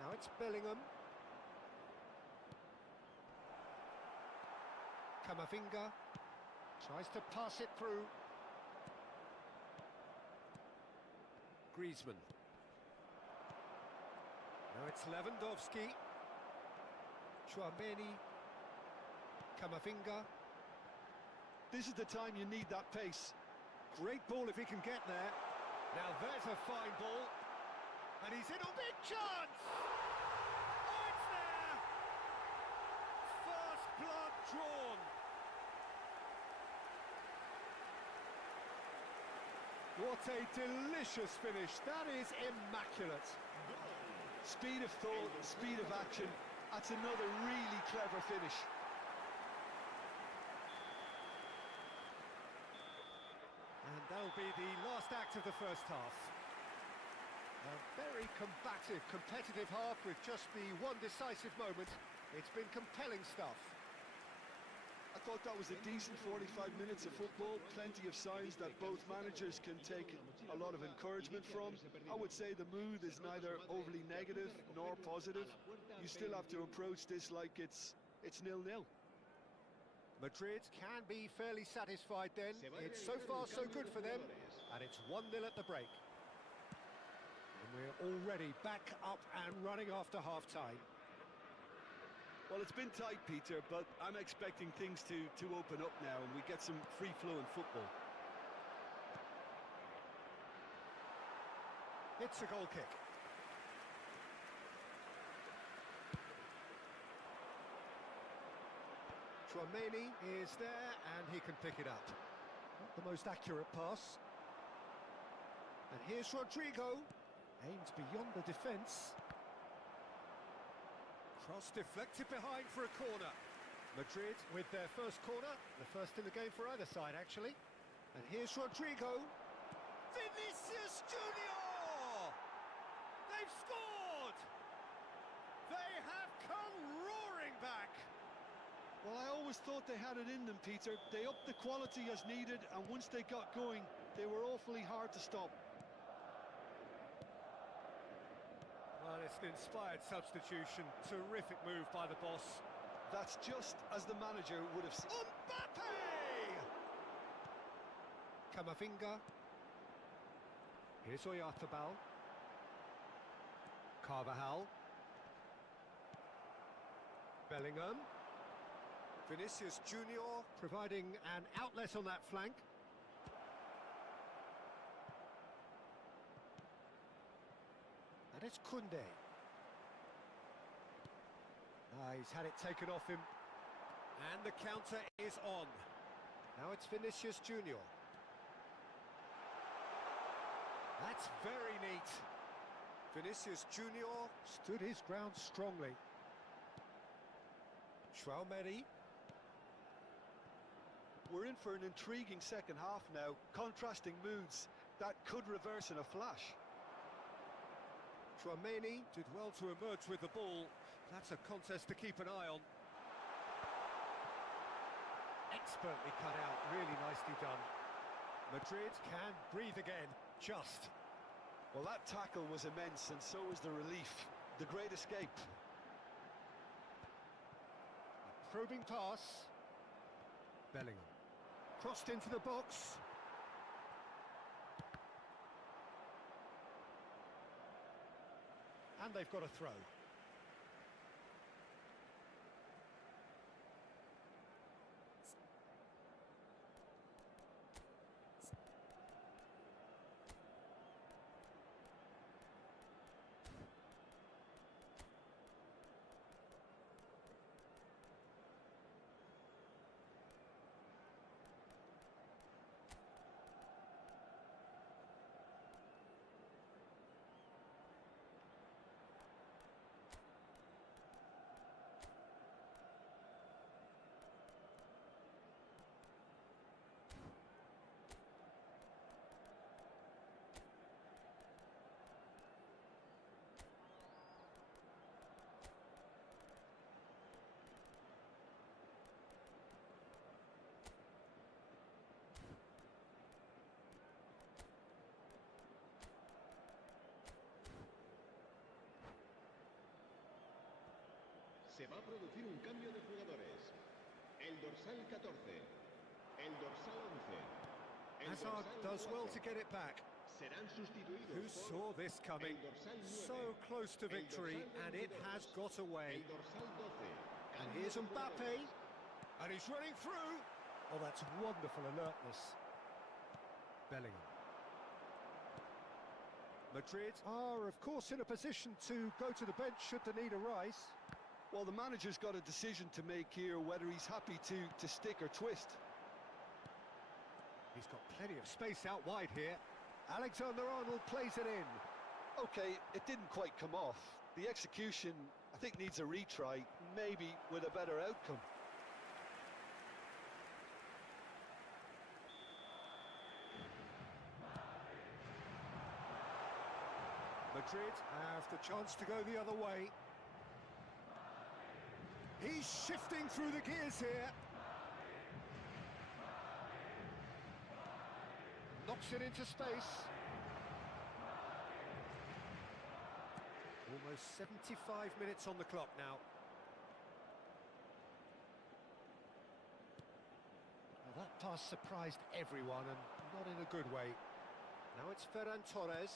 Now it's Bellingham. Camavinga tries to pass it through. Griezmann. Now it's Lewandowski. Tchouaméni. Camavinga. This is the time you need that pace. Great ball if he can get there. Now there's a fine ball. And he's in a big chance! Oh, it's there! First blood drawn. What a delicious finish. That is immaculate. Speed of thought, speed of action. That's another really clever finish. And that'll be the last act of the first half. A very combative, competitive half with just the one decisive moment. It's been compelling stuff. I thought that was a decent 45 minutes of football, plenty of signs that both managers can take a lot of encouragement from. I would say the mood is neither overly negative nor positive. You still have to approach this like it's 0-0. Madrid can be fairly satisfied then. It's so far so good for them, and it's 1-0 at the break. And we're already back up and running after half-time. Well, it's been tight, Peter, but I'm expecting things to open up now and we get some free-flowing football. It's a goal kick. Tchouaméni is there and he can pick it up. Not the most accurate pass. And here's Rodrigo. Aims beyond the defence. Cross deflected behind for a corner. Madrid with their first corner, the first in the game for either side actually. And here's Rodrigo. Vinicius Junior! They've scored! They have come roaring back! Well, I always thought they had it in them, Peter. They upped the quality as needed, and once they got going, they were awfully hard to stop. Well, it's an inspired substitution. Terrific move by the boss. That's just as the manager would have seen. Mbappe! Camavinga. Here's Oyarzabal. Carvajal. Bellingham. Vinicius Junior providing an outlet on that flank. And it's Koundé. He's had it taken off him. And the counter is on. Now it's Vinicius Junior. That's very neat. Vinicius Junior stood his ground strongly. Tchouaméni. We're in for an intriguing second half now. Contrasting moods that could reverse in a flash. Tchouaméni did well to emerge with the ball. That's a contest to keep an eye on. Expertly cut out, really nicely done. Madrid can breathe again, just. Well, that tackle was immense, and so was the relief. The great escape. A probing pass. Bellingham. Crossed into the box. And they've got a throw. Se va a producir un cambio de jugadores. El dorsal 14, el dorsal 11, el Hazard dorsal does well 4. to get it back. Serán sustituidos Who por saw this coming? el dorsal 9, So close to el victory, dorsal and it 22, has got away. el dorsal 12. And Cambio here's de Mbappe, jugadores. and he's running through. Oh, that's wonderful alertness. Bellingham. Madrid are, of course, in a position to go to the bench should the need arise. Well, the manager's got a decision to make here, whether he's happy to stick or twist. He's got plenty of space out wide here. Alexander-Arnold plays it in. OK, it didn't quite come off. The execution, I think, needs a retry, maybe with a better outcome. Madrid have the chance to go the other way. He's shifting through the gears here. Knocks it into space. Almost 75 minutes on the clock now. Well, that pass surprised everyone, and not in a good way. Now it's Ferran Torres.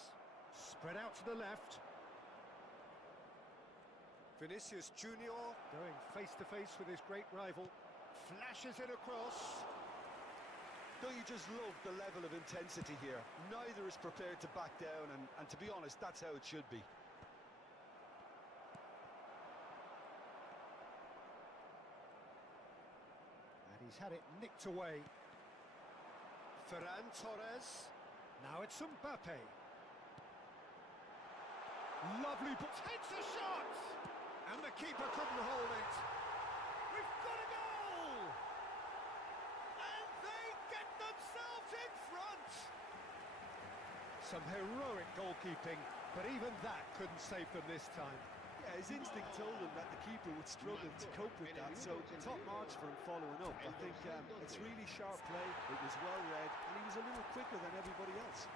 Spread out to the left. Vinicius Junior going face-to-face with his great rival. Flashes it across. Don't you just love the level of intensity here? Neither is prepared to back down, and to be honest, that's how it should be. And he's had it nicked away. Ferran Torres. Now it's Mbappe. Lovely ball. Takes a shot! And the keeper couldn't hold it. We've got a goal! And they get themselves in front! Some heroic goalkeeping, but even that couldn't save them this time. Yeah, his instinct told him that the keeper would struggle to cope with that, so top marks for him following up. I think it's really sharp play, it was well read, and he was a little quicker than everybody else.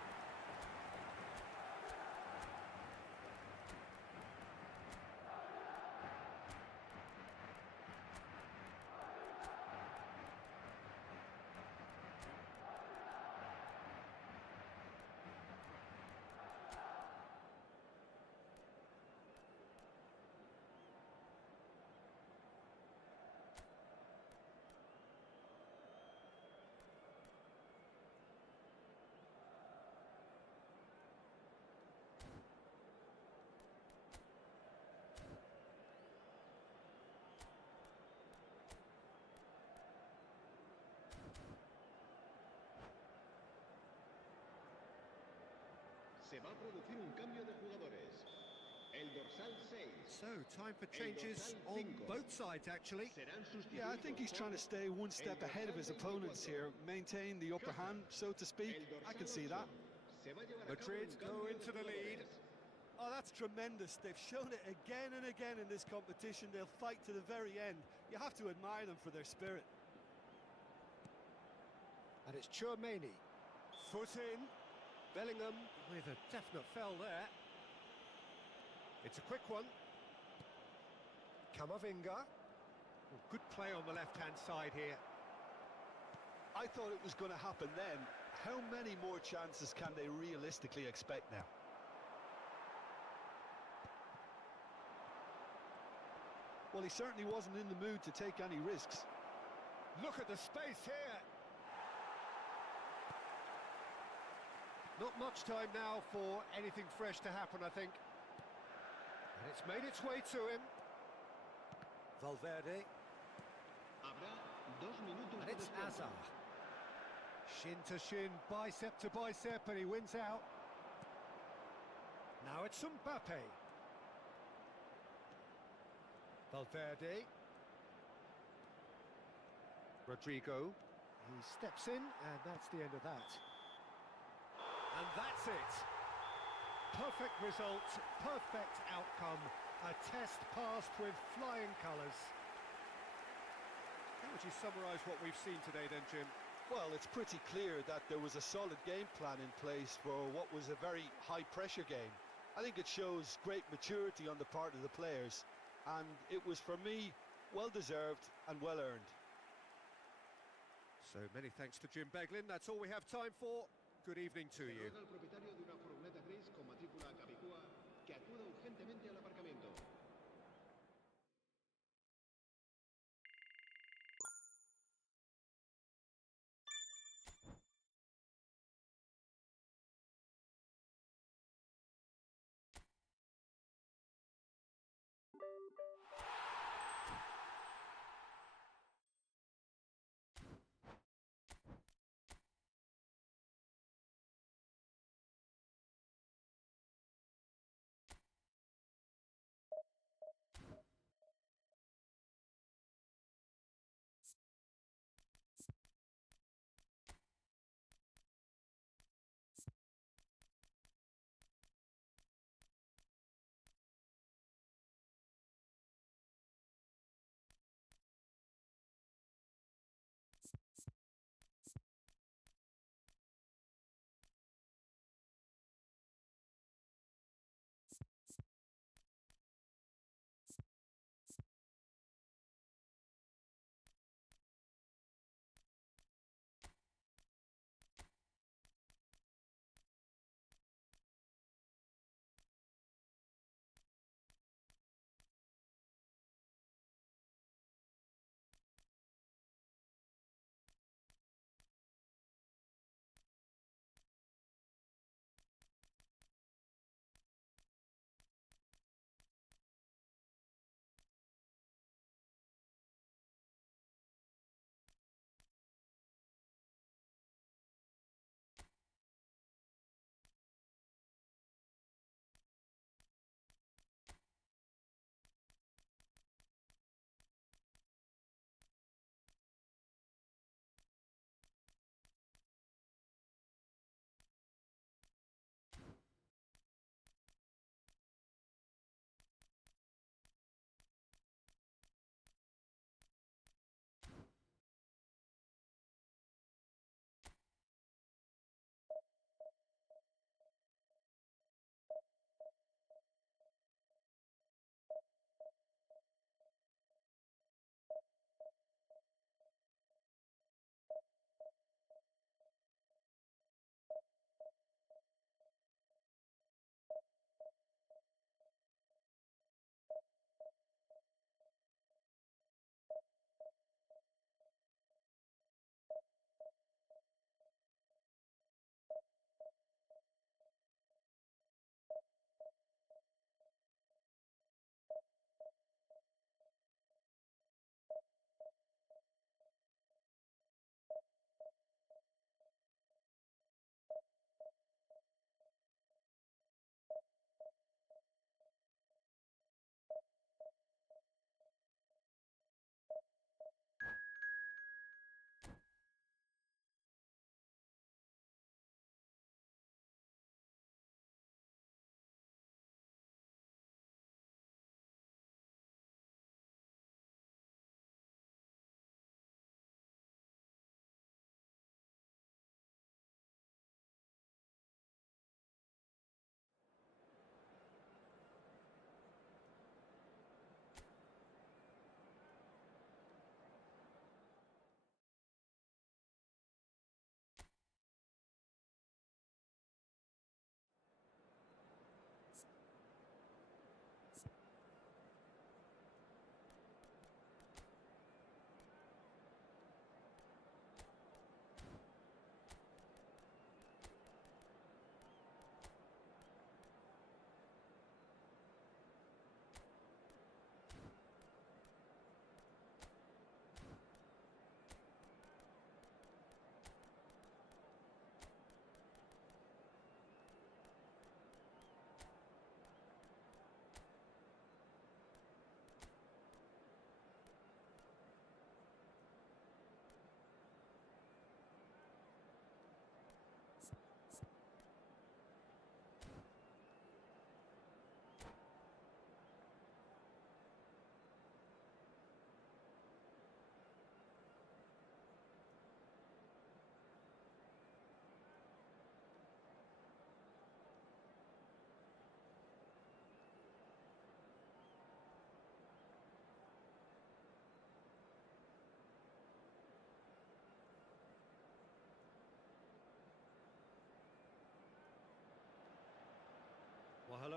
Se va a producir un cambio de jugadores. El dorsal 6. So, time for changes on both sides, actually. Yeah, I think he's trying to stay one step ahead of his opponents here, maintain the upper hand, so to speak. I can see that. Madrid go into the lead. Oh, that's tremendous. They've shown it again and again in this competition. They'll fight to the very end. You have to admire them for their spirit. And it's Tchouaméni. Foot in. Bellingham with a definite foul there. It's a quick one. Camavinga. Well, good play on the left-hand side here. I thought it was going to happen then. How many more chances can they realistically expect now? Well, he certainly wasn't in the mood to take any risks. Look at the space here. Not much time now for anything fresh to happen, I think. And it's made its way to him. Valverde. And it's Hazard. Shin to shin, bicep to bicep, and he wins out. Now it's Mbappe. Valverde. Rodrigo. He steps in, and that's the end of that. And that's it. Perfect result, perfect outcome. A test passed with flying colours. How would you summarise what we've seen today then, Jim? Well, it's pretty clear that there was a solid game plan in place for what was a very high-pressure game. I think it shows great maturity on the part of the players. and it was, for me, well-deserved and well-earned. So many thanks to Jim Beglin. That's all we have time for. Good evening to you. Al propietario de una furgoneta gris con matrícula Capicúa que acuda urgentemente al aparcamiento.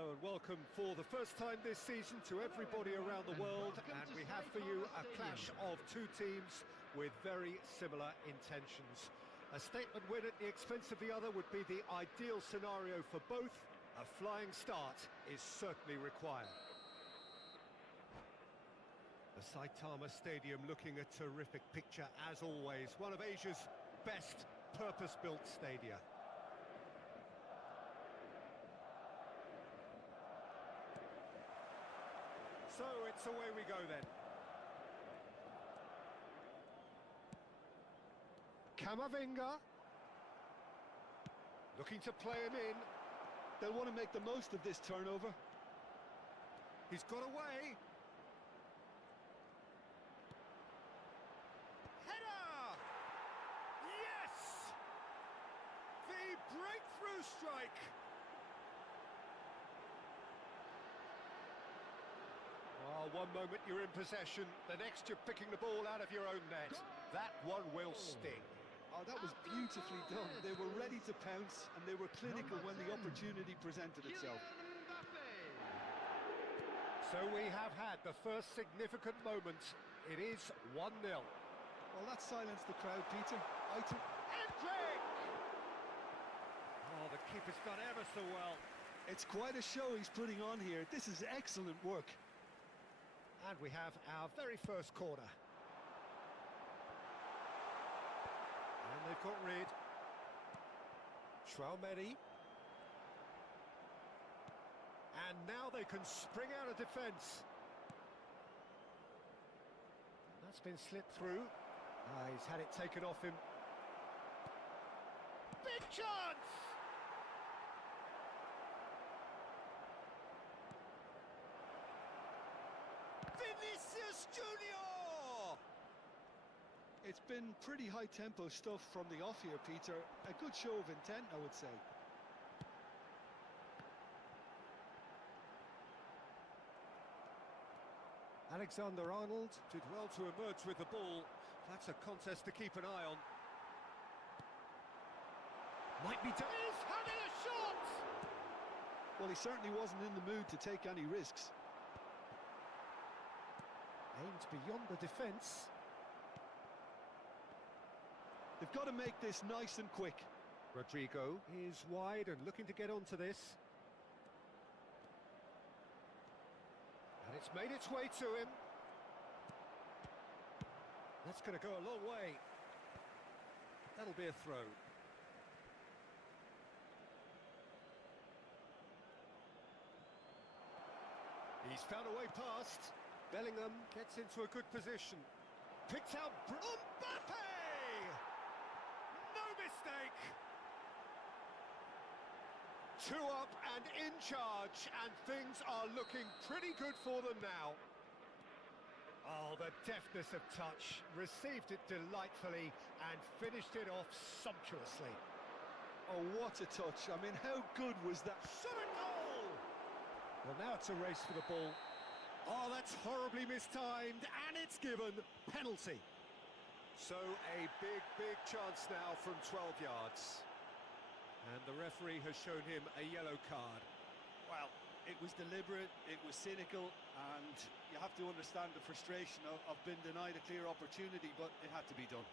Hello and welcome for the first time this season to everybody around the world, and we have for you a clash of two teams with very similar intentions. A statement win at the expense of the other would be the ideal scenario for both. A flying start is certainly required. The Saitama Stadium looking a terrific picture as always, one of Asia's best purpose-built stadia. So it's away we go then. Camavinga. Looking to play him in. They'll want to make the most of this turnover. He's got away. Header! Yes! The breakthrough strike! Oh, one moment you're in possession, the next you're picking the ball out of your own net. That one will sting. Oh, that was beautifully done. They were ready to pounce, and they were clinical when the opportunity presented itself. So we have had the first significant moment. It is 1-0. Well, that silenced the crowd, Peter. Hendrick! Oh, the keeper's done ever so well. It's quite a show he's putting on here. This is excellent work. And we have our very first corner. And they've got rid. Traumeri. And now they can spring out of defence. That's been slipped through. He's had it taken off him. Big chance! Vinicius Junior! It's been pretty high-tempo stuff from the off here, Peter. A good show of intent, I would say. Alexander-Arnold did well to emerge with the ball. That's a contest to keep an eye on. Might be done. He's having a shot! Well, he certainly wasn't in the mood to take any risks. Aims beyond the defence. They've got to make this nice and quick. Rodrigo is wide and looking to get onto this. And it's made its way to him. That's going to go a long way. That'll be a throw. He's found a way past. Bellingham gets into a good position. Picked out Mbappe! No mistake! 2 up and in charge, and things are looking pretty good for them now. Oh, the deftness of touch. Received it delightfully and finished it off sumptuously. Oh, what a touch. I mean, how good was that? Shot a goal! Well, now it's a race for the ball. Oh, that's horribly mistimed, and it's given penalty. So a big chance now from 12 yards. And the referee has shown him a yellow card. Well, it was deliberate, it was cynical, and you have to understand the frustration of being denied a clear opportunity, but it had to be done.